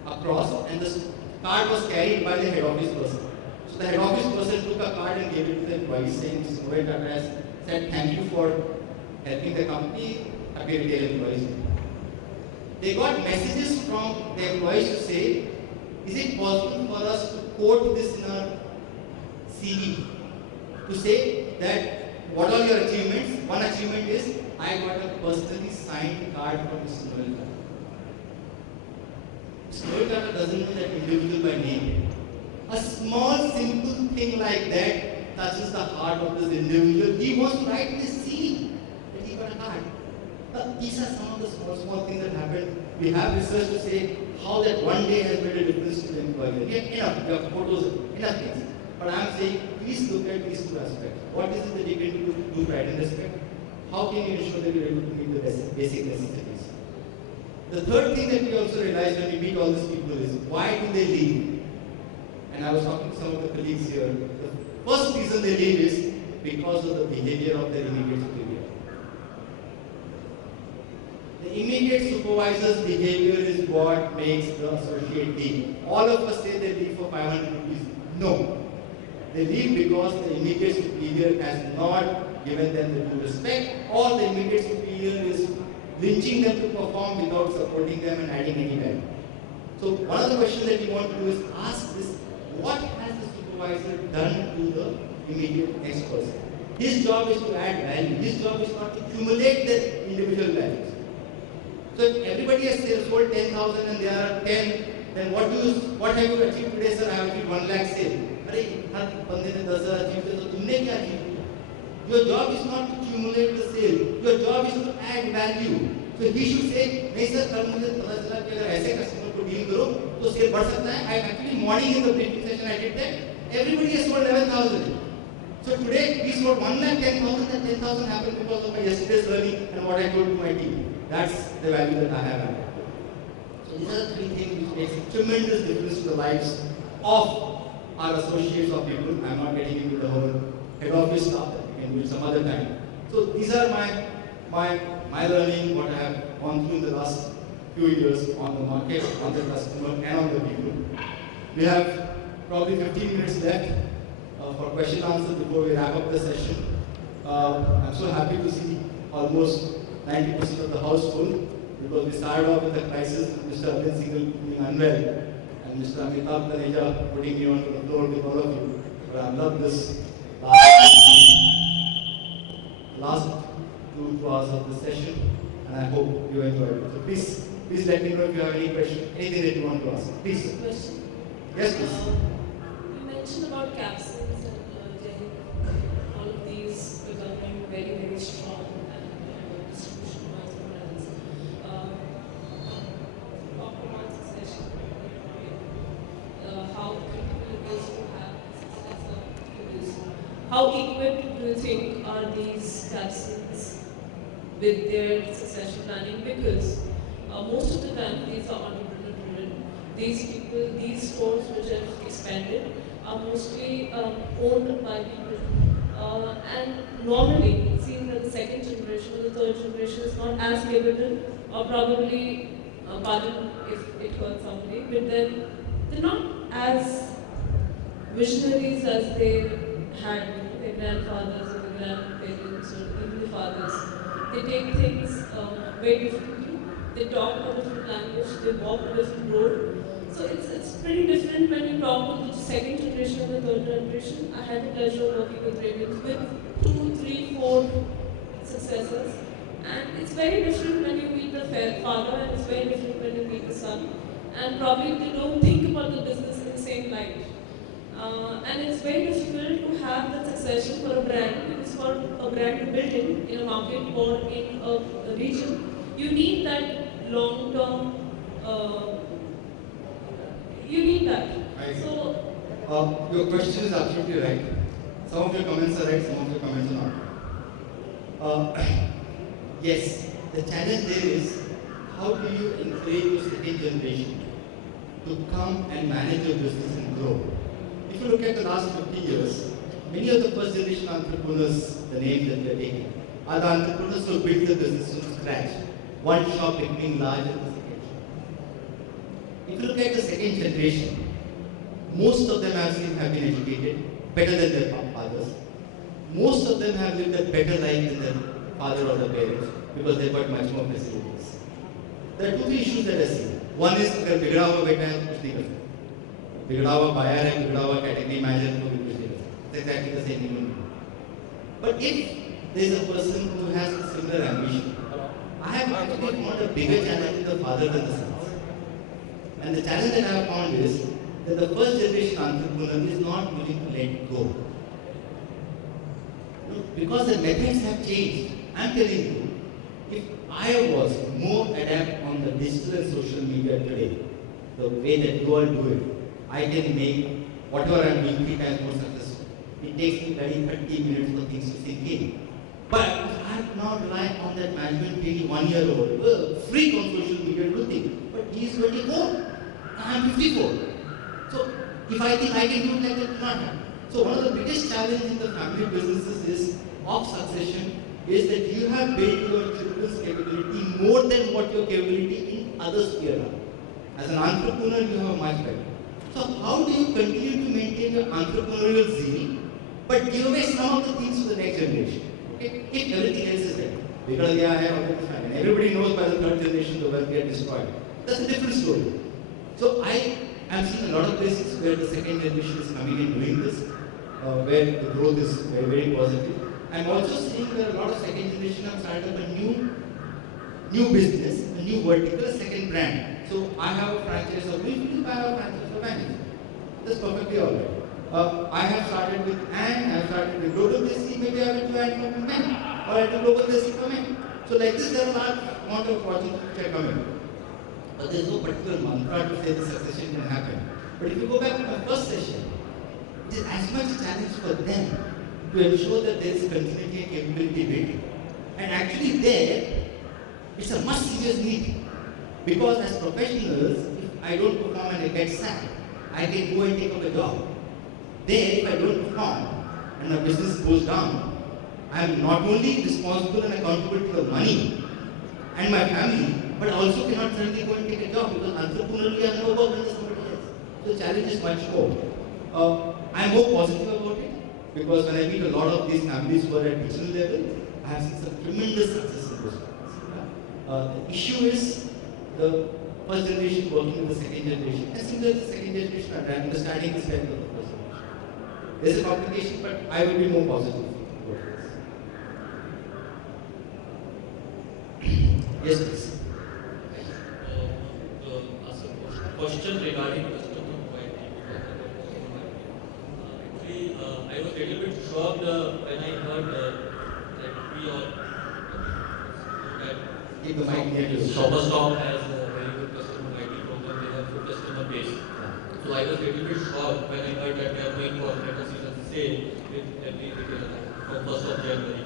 across, and the card was carried by the head office person. So the head office person took a card and gave it to the employees saying, Mr. Noel Tata has said thank you for helping the company, happy Retail Employees Day. They got messages from the employees to say, is it possible for us to quote this in our CV? To say that what are your achievements? One achievement is, I got a personally signed card from Mr. Noel Tata. Mr. Noel Tata doesn't know that individual by name. A small simple thing like that touches the heart of this individual. He wants to write this CV that he got a card. These are some of the small things that happen. We have research to say how that one day has made a difference to the employee. We have photos, enough things. But I am saying, please look at these two aspects. What is it that you can do pride and respect? How can you ensure that you are able to meet the basic necessities? The third thing that we also realize when we meet all these people is, why do they leave? And I was talking to some of the colleagues here. The first reason they leave is because of the behavior of their immediate superior. The immediate supervisor's behavior is what makes the associate leave. All of us say they leave for 500 rupees. No. They leave because the immediate superior has not given them the due respect, or the immediate superior is lynching them to perform without supporting them and adding any value. So one of the questions that we want to do is ask this, what has the supervisor done to the immediate next person? His job is to add value. His job is not to accumulate the individual values. So if everybody has sold 10,000 and there are 10, then what have you achieved today, sir? I have achieved 1 lakh sale. Your job is not to accumulate the sale. Your job is to add value. So he should say, "No, sir, कल मुझे पता चला कि अगर ऐसे customer को deal करो, तो sale बढ़ सकता है." I actually morning in the briefing session I did that. Everybody has sold 11,000. So today we sold 1,10,000, and 10,000 happened because of my yesterday's learning and what I told to my team. That's the value that I have added. So these are the 3 things which makes a tremendous difference to the lives of our associates or people. I'm not getting into the whole head office stuff that we can do some other time. So these are my learning, what I have gone through in the last few years on the market, on the customer, and on the people. We have probably 15 minutes left for question and answer before we wrap up the session. I'm so happy to see almost 90% of the house full, because we started off with the crisis with Mr. Arvind Singhal being unwell, and Mr. Amitabh Taneja putting me onto the floor with all of you. But I've loved this last 2 hours of the session, and I hope you enjoyed it. So please let me know if you have any question, anything that you want to ask. Please. Question. Yes, please. You mentioned about capsules and all of these becoming very, very strong and distribution-wise brands. Talk about succession. How critical it is to have successor to this. How equipped do you think are these capsules with their succession planning? Because most of the time these are entrepreneur-driven. These people, these stores which have expanded are mostly owned by people. And normally it seems that the second generation or the third generation is not as capable, or probably, pardon if it hurts somebody, but then they're not as visionaries as they had, their grandfathers or their grandparents or even the fathers. They take things very differently. They talk a different language. They walk a different road. So it's pretty different when you talk with the second generation and the third generation. I had the pleasure of working with Ravens with 2, 3, 4 successors. And it's very different when you meet the father, and it's very different when you meet the son. And probably they don't think about the business in the same light. And it's very difficult to have that succession for a brand, because for a brand to build in a market or in a region, you need that long-term, you need that. So, your question is absolutely right. Some of your comments are right, some of your comments are not. Yes, the challenge there is, how do you encourage your second generation to come and manage your business and grow? If you look at the last 50 years, many of the first generation entrepreneurs, the names that we are taking, are the entrepreneurs who built the business from scratch. One shop becoming larger than the second shop. If you look at the second generation, most of them have been educated better than their fathers. Most of them have lived a better life than their father or their parents, because they've got much more facilities. There are 2, 3 issues that I see. One is, अगर बिगड़ा हुआ बेटा है तो कुछ नहीं कर सकता. बिगड़ा हुआ buyer है, बिगड़ा हुआ category manager है तो भी कुछ नहीं कर सकता. It's exactly the same human being. But if there is a person who has a similar ambition, I have actually found a bigger challenge in the father than the sons. And the challenge that I have found is that the first generation entrepreneur is not willing to let go. Because the methods have changed. I am telling you, if I was more adept on the digital and social media today, the way that you all do it, I can make whatever I am doing 3 times more successful. It takes me 30 minutes for things to sink in. But I have now relied on that management training 1-year-old, freak on social media, do things. But he is 24, I am 54. So if I think I can do it like that, it will not happen. So one of the biggest challenges in the family businesses of succession is that you have built your children's capability more than what your capability in other spheres are. As an entrepreneur, you have a much better. So how do you continue to maintain your entrepreneurial zeal, but give away some of the things to the next generation? Okay? If everything else is there, because and everybody knows by the third generation the wealth get destroyed. That's a different story. So I am seeing a lot of places where the second generation is coming and doing this, where the growth is very, very positive. I'm also seeing that a lot of second generation have started up a new business, a new vertical, a second brand. So I have a franchise of Greenfield, I have a franchise of Bangalore. That's perfectly all right. I have started with Anne, I have started with Global Basic, maybe I will do Anne from Men, or I will do Global Basic from Men. So like this, there are a large amount of projects which are coming. But there is no particular mantra to say the succession can happen. But if you go back to my first session, it is as much a challenge for them to ensure that there is continuity and capability building. And actually there, it's a much serious need. Because as professionals, if I don't perform and I get sacked, I can go and take up a job. There, if I don't perform and my business goes down, I am not only responsible and accountable to the money and my family, but I also cannot suddenly go and take a job, because entrepreneurially I have no work than somebody else. So the challenge is much more. I am more positive about it, because when I meet a lot of these families who are at digital level, I have seen some tremendous success in those families. The issue is the first generation working with the second generation, and similarly the second generation are understanding the strength of the first generation. There's a complication, but I will be more positive. Yes, please. Question regarding customer loyalty. Actually, I was a little bit shocked when I heard that we all that Shopper Stop has a very good customer loyalty program. They have good customer base. So I was a little bit shocked when I heard that they are going for better season sale with every retailer from 1st of January.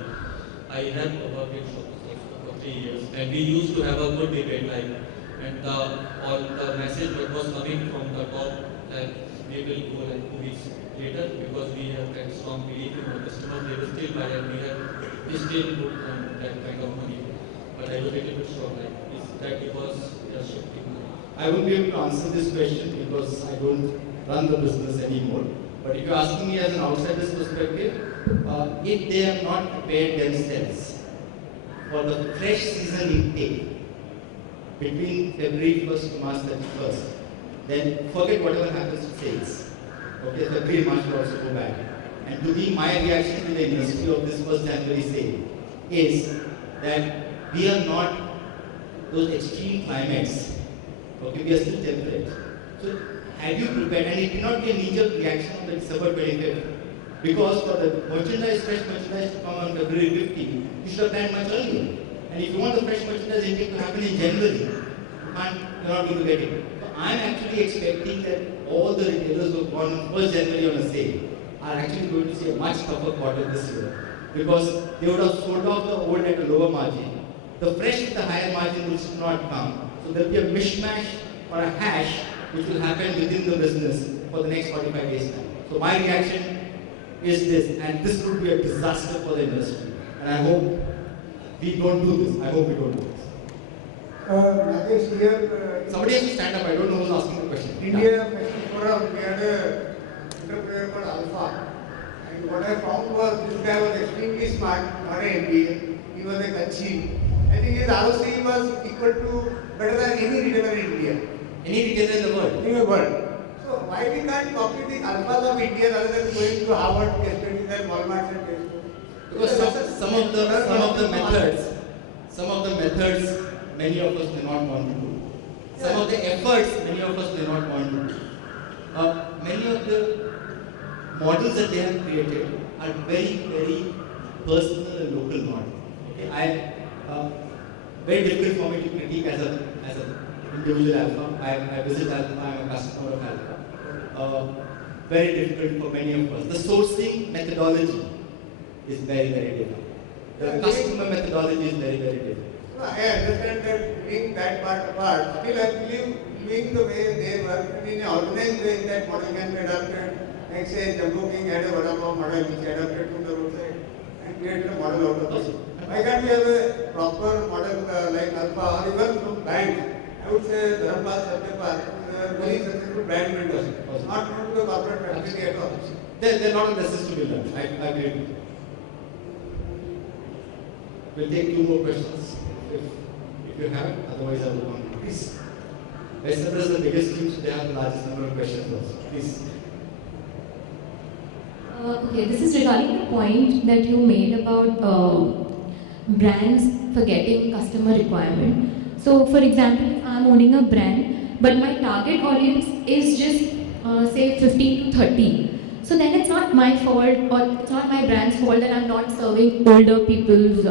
I have worked in Shopper Stop for 3 years, and we used to have a good debate like. And all the message that was coming from the top that we will go like 2 weeks later because we have that strong belief in our customers, they will still buy and we still put that kind of money. But I was a little bit shocked, like, is that because we are shifting money? I won't be able to answer this question because I don't run the business anymore. But if you're asking me as an outsider's perspective, if they have not prepared themselves for the fresh season intake, between February 1st to March 31st, then forget whatever happens to sales. Okay, February, March will also go back. And to me, my reaction to the industry of this 1st January sale is that we are not those extreme climates. Okay, we are still temperate. So, have you prepared? And it cannot be a knee-jerk reaction on the December 25th. Because for the merchandise, fresh merchandise to come on February 15th, you should have planned much earlier. And if you want the fresh merchandise intake to happen in January, you're not going to get it. So I'm actually expecting that all the retailers who have gone on 1st January on a sale are actually going to see a much tougher quarter this year. Because they would have sold off the old at a lower margin. The fresh with the higher margin will still not come. So there will be a mishmash or a hash which will happen within the business for the next 45 days time. So my reaction is this, and this would be a disaster for the industry. And I hope we don't do this. I hope we don't do this. Nagesh, here, somebody has to stand up. I don't know who's asking the question. India Fashion Forum, we had an entrepreneur called Alpha. And what I found was this guy was extremely smart, not an MBA. He was a Kachi. I think his ROC was equal to better than any retailer in India. Any retailer in the world? In the world. So why we can't copy the alphas of India rather than going to Harvard, case studies and Walmart and case studies? Because some of the methods many of us may not want to do. Some of the efforts many of us may not want to do. Many of the models that they have created are very, very personal and local models. Okay? Very difficult for me to critique as an individual alpha. I visit alpha, I am a customer of alpha. Very difficult for many of us. The sourcing methodology is very, very different. The customer methodology is very, very different. I understand that doing that part apart, still I believe doing the way they work in an organized way that model can be adapted. Like say Jumbo King had a Vada Pav model which adapted to the roadside and created a model out of it. Why can't we have a proper model like Alpha or even from banks? I would say Dharmpas, Satyapal, very successful brand builders, not known to the corporate family at all. They're not a necessity builder. I agree with you. We'll take 2 more questions if you have, otherwise I will go on. Please. Western is the biggest team, so they have the largest number of questions also. Please. Okay, this is regarding the point that you made about brands forgetting customer requirement. So, for example, if I'm owning a brand, but my target audience is just say 15 to 30. So then it's not my fault or it's not my brand's fault that I'm not serving older people's,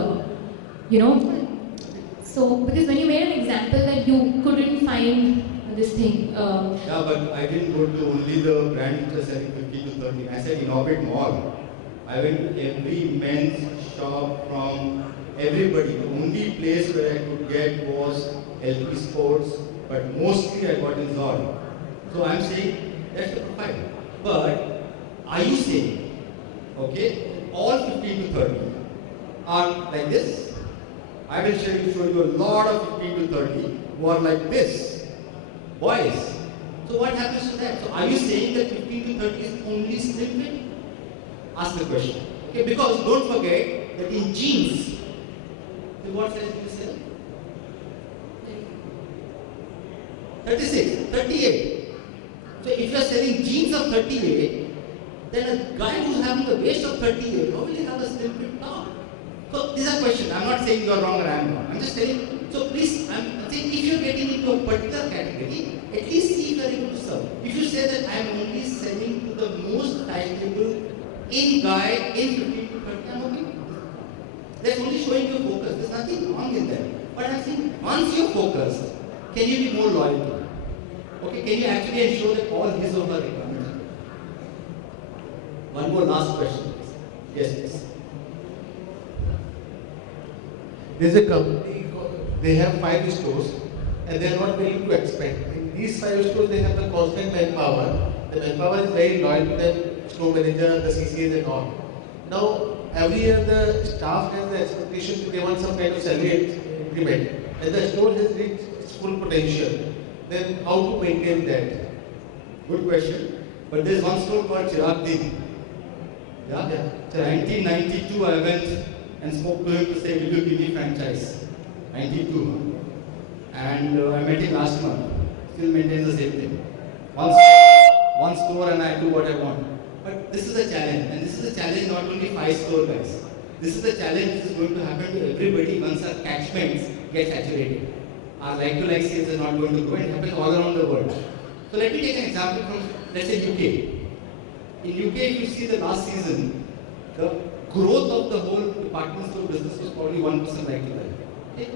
So, because when you made an example that you couldn't find this thing. Yeah, but I didn't go to only the brand which was selling 15 to 30. I said in Orbit Mall. I went to every men's shop from everybody. The only place where I could get was LP Sports, but mostly I got in Zod. So I'm saying that's the profile. But are you saying, okay, all 15 to 30 are like this? I will show you a lot of 15 to 30 who are like this, boys. So what happens to that? So are you saying that 15 to 30 is only slim fit? Ask the question. Okay, because don't forget that in jeans, what size do you sell? 36, 38. So if you are selling jeans of 38, then a guy who's having a waist of 38 probably have a slim fit top. So this is a question. I'm not saying you are wrong or I am wrong. I'm just telling. So please, I'm saying if you're getting into a particular category, at least see if you're able to serve. If you say that I'm only selling to the most fashionable in guy in 15 to 30, I'm okay. That's only showing your focus. There's nothing wrong in that. But I'm saying once you're focused, can you be more loyal to him? Okay, can you actually ensure that all his or her requirements are met? One more last question, please. Yes, please. There's a company, they have 5 stores and they are not willing to expand. In these 5 stores, they have the constant manpower. The manpower is very loyal to the store manager, the CCAs and all. Now, every year the staff has the expectation that they want some kind of salary increment. And the store has reached its full potential. Then how to maintain that? Good question. But there's one store called Chirag Din. Yeah? 1992 I went and spoke to him to say, will you give me franchise? 92. And I met him last month. Still maintains the same thing. One store and I do what I want. But this is a challenge. And this is a challenge not only 5 store guys. This is a challenge that is going to happen to everybody once our catchments get saturated. Our like-to-like sales are not going to grow and it happens all around the world. So let me take an example from, let's say, UK. In UK, if you see the last season, the growth of the whole department store business was probably 1% like-to-like. Okay?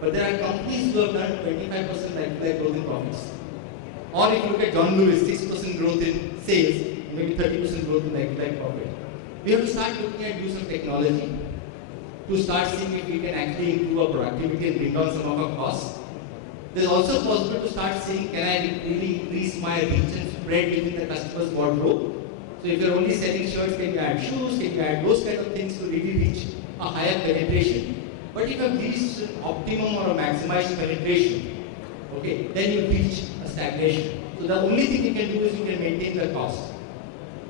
But there are companies who have done 25% like-to-like growth in profits. Or if you look at John Lewis, 6% growth in sales, maybe 30% growth in like-to-like profit. We have to start looking at use of technology to start seeing if we can actually improve our productivity and bring down some of our costs. There's also possible to start seeing, can I really increase my reach and spread within the customer's wardrobe? So if you're only selling shirts, can you add shoes? Can you add those kind of things to really reach a higher penetration? But if you have reached an optimum or a maximized penetration, okay, then you reach a stagnation. So the only thing you can do is you can maintain the cost.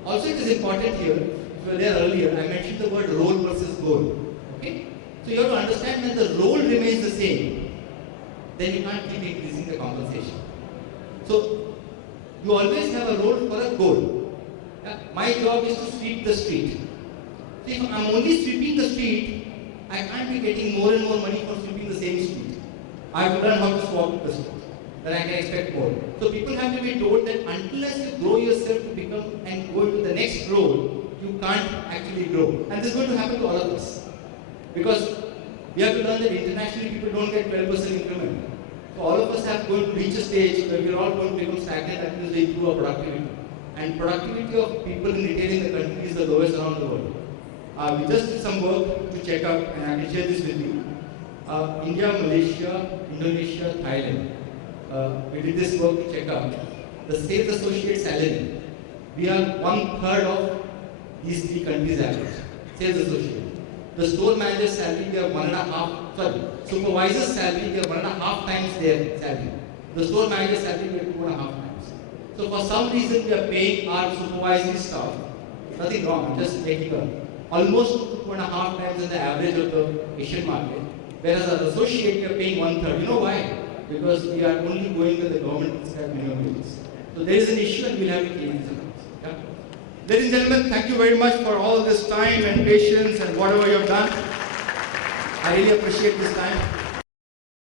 Also, it is important here, if you were there earlier, I mentioned the word role versus goal. Okay? So you have to understand when the role remains the same, then you can't keep increasing the compensation. So you always have a role for a goal. My job is to sweep the street. So if I'm only sweeping the street, I can't be getting more and more money for sweeping the same street. I have to learn how to swap the street. Then I can expect more. So people have to be told that unless you grow yourself to become and go into the next role, you can't actually grow. And this is going to happen to all of us. Because we have to learn that internationally people don't get 12% increment. So all of us are going to reach a stage where we're all going to become stagnant until we improve our productivity. And productivity of people in retail in the country is the lowest around the world. We just did some work to check out, and I can share this with you. India, Malaysia, Indonesia, Thailand. We did this work to check out the sales associate salary. We are 1/3 of these 3 countries' average. Sales associate. The store manager's salary, we are 1.5. Sorry, supervisor's salary, we are 1.5 times their salary. The store manager's salary, we are 2.5 times. So for some reason, we are paying our supervisory staff. Nothing wrong. I'm just making almost 2.5 times in the average of the Asian market. Whereas our associate, we are paying 1/3. You know why? Because we are only going with the government minimum wages. So there is an issue and we'll have to change this. Yeah? Ladies and gentlemen, thank you very much for all this time and patience and whatever you have done. I really appreciate this time.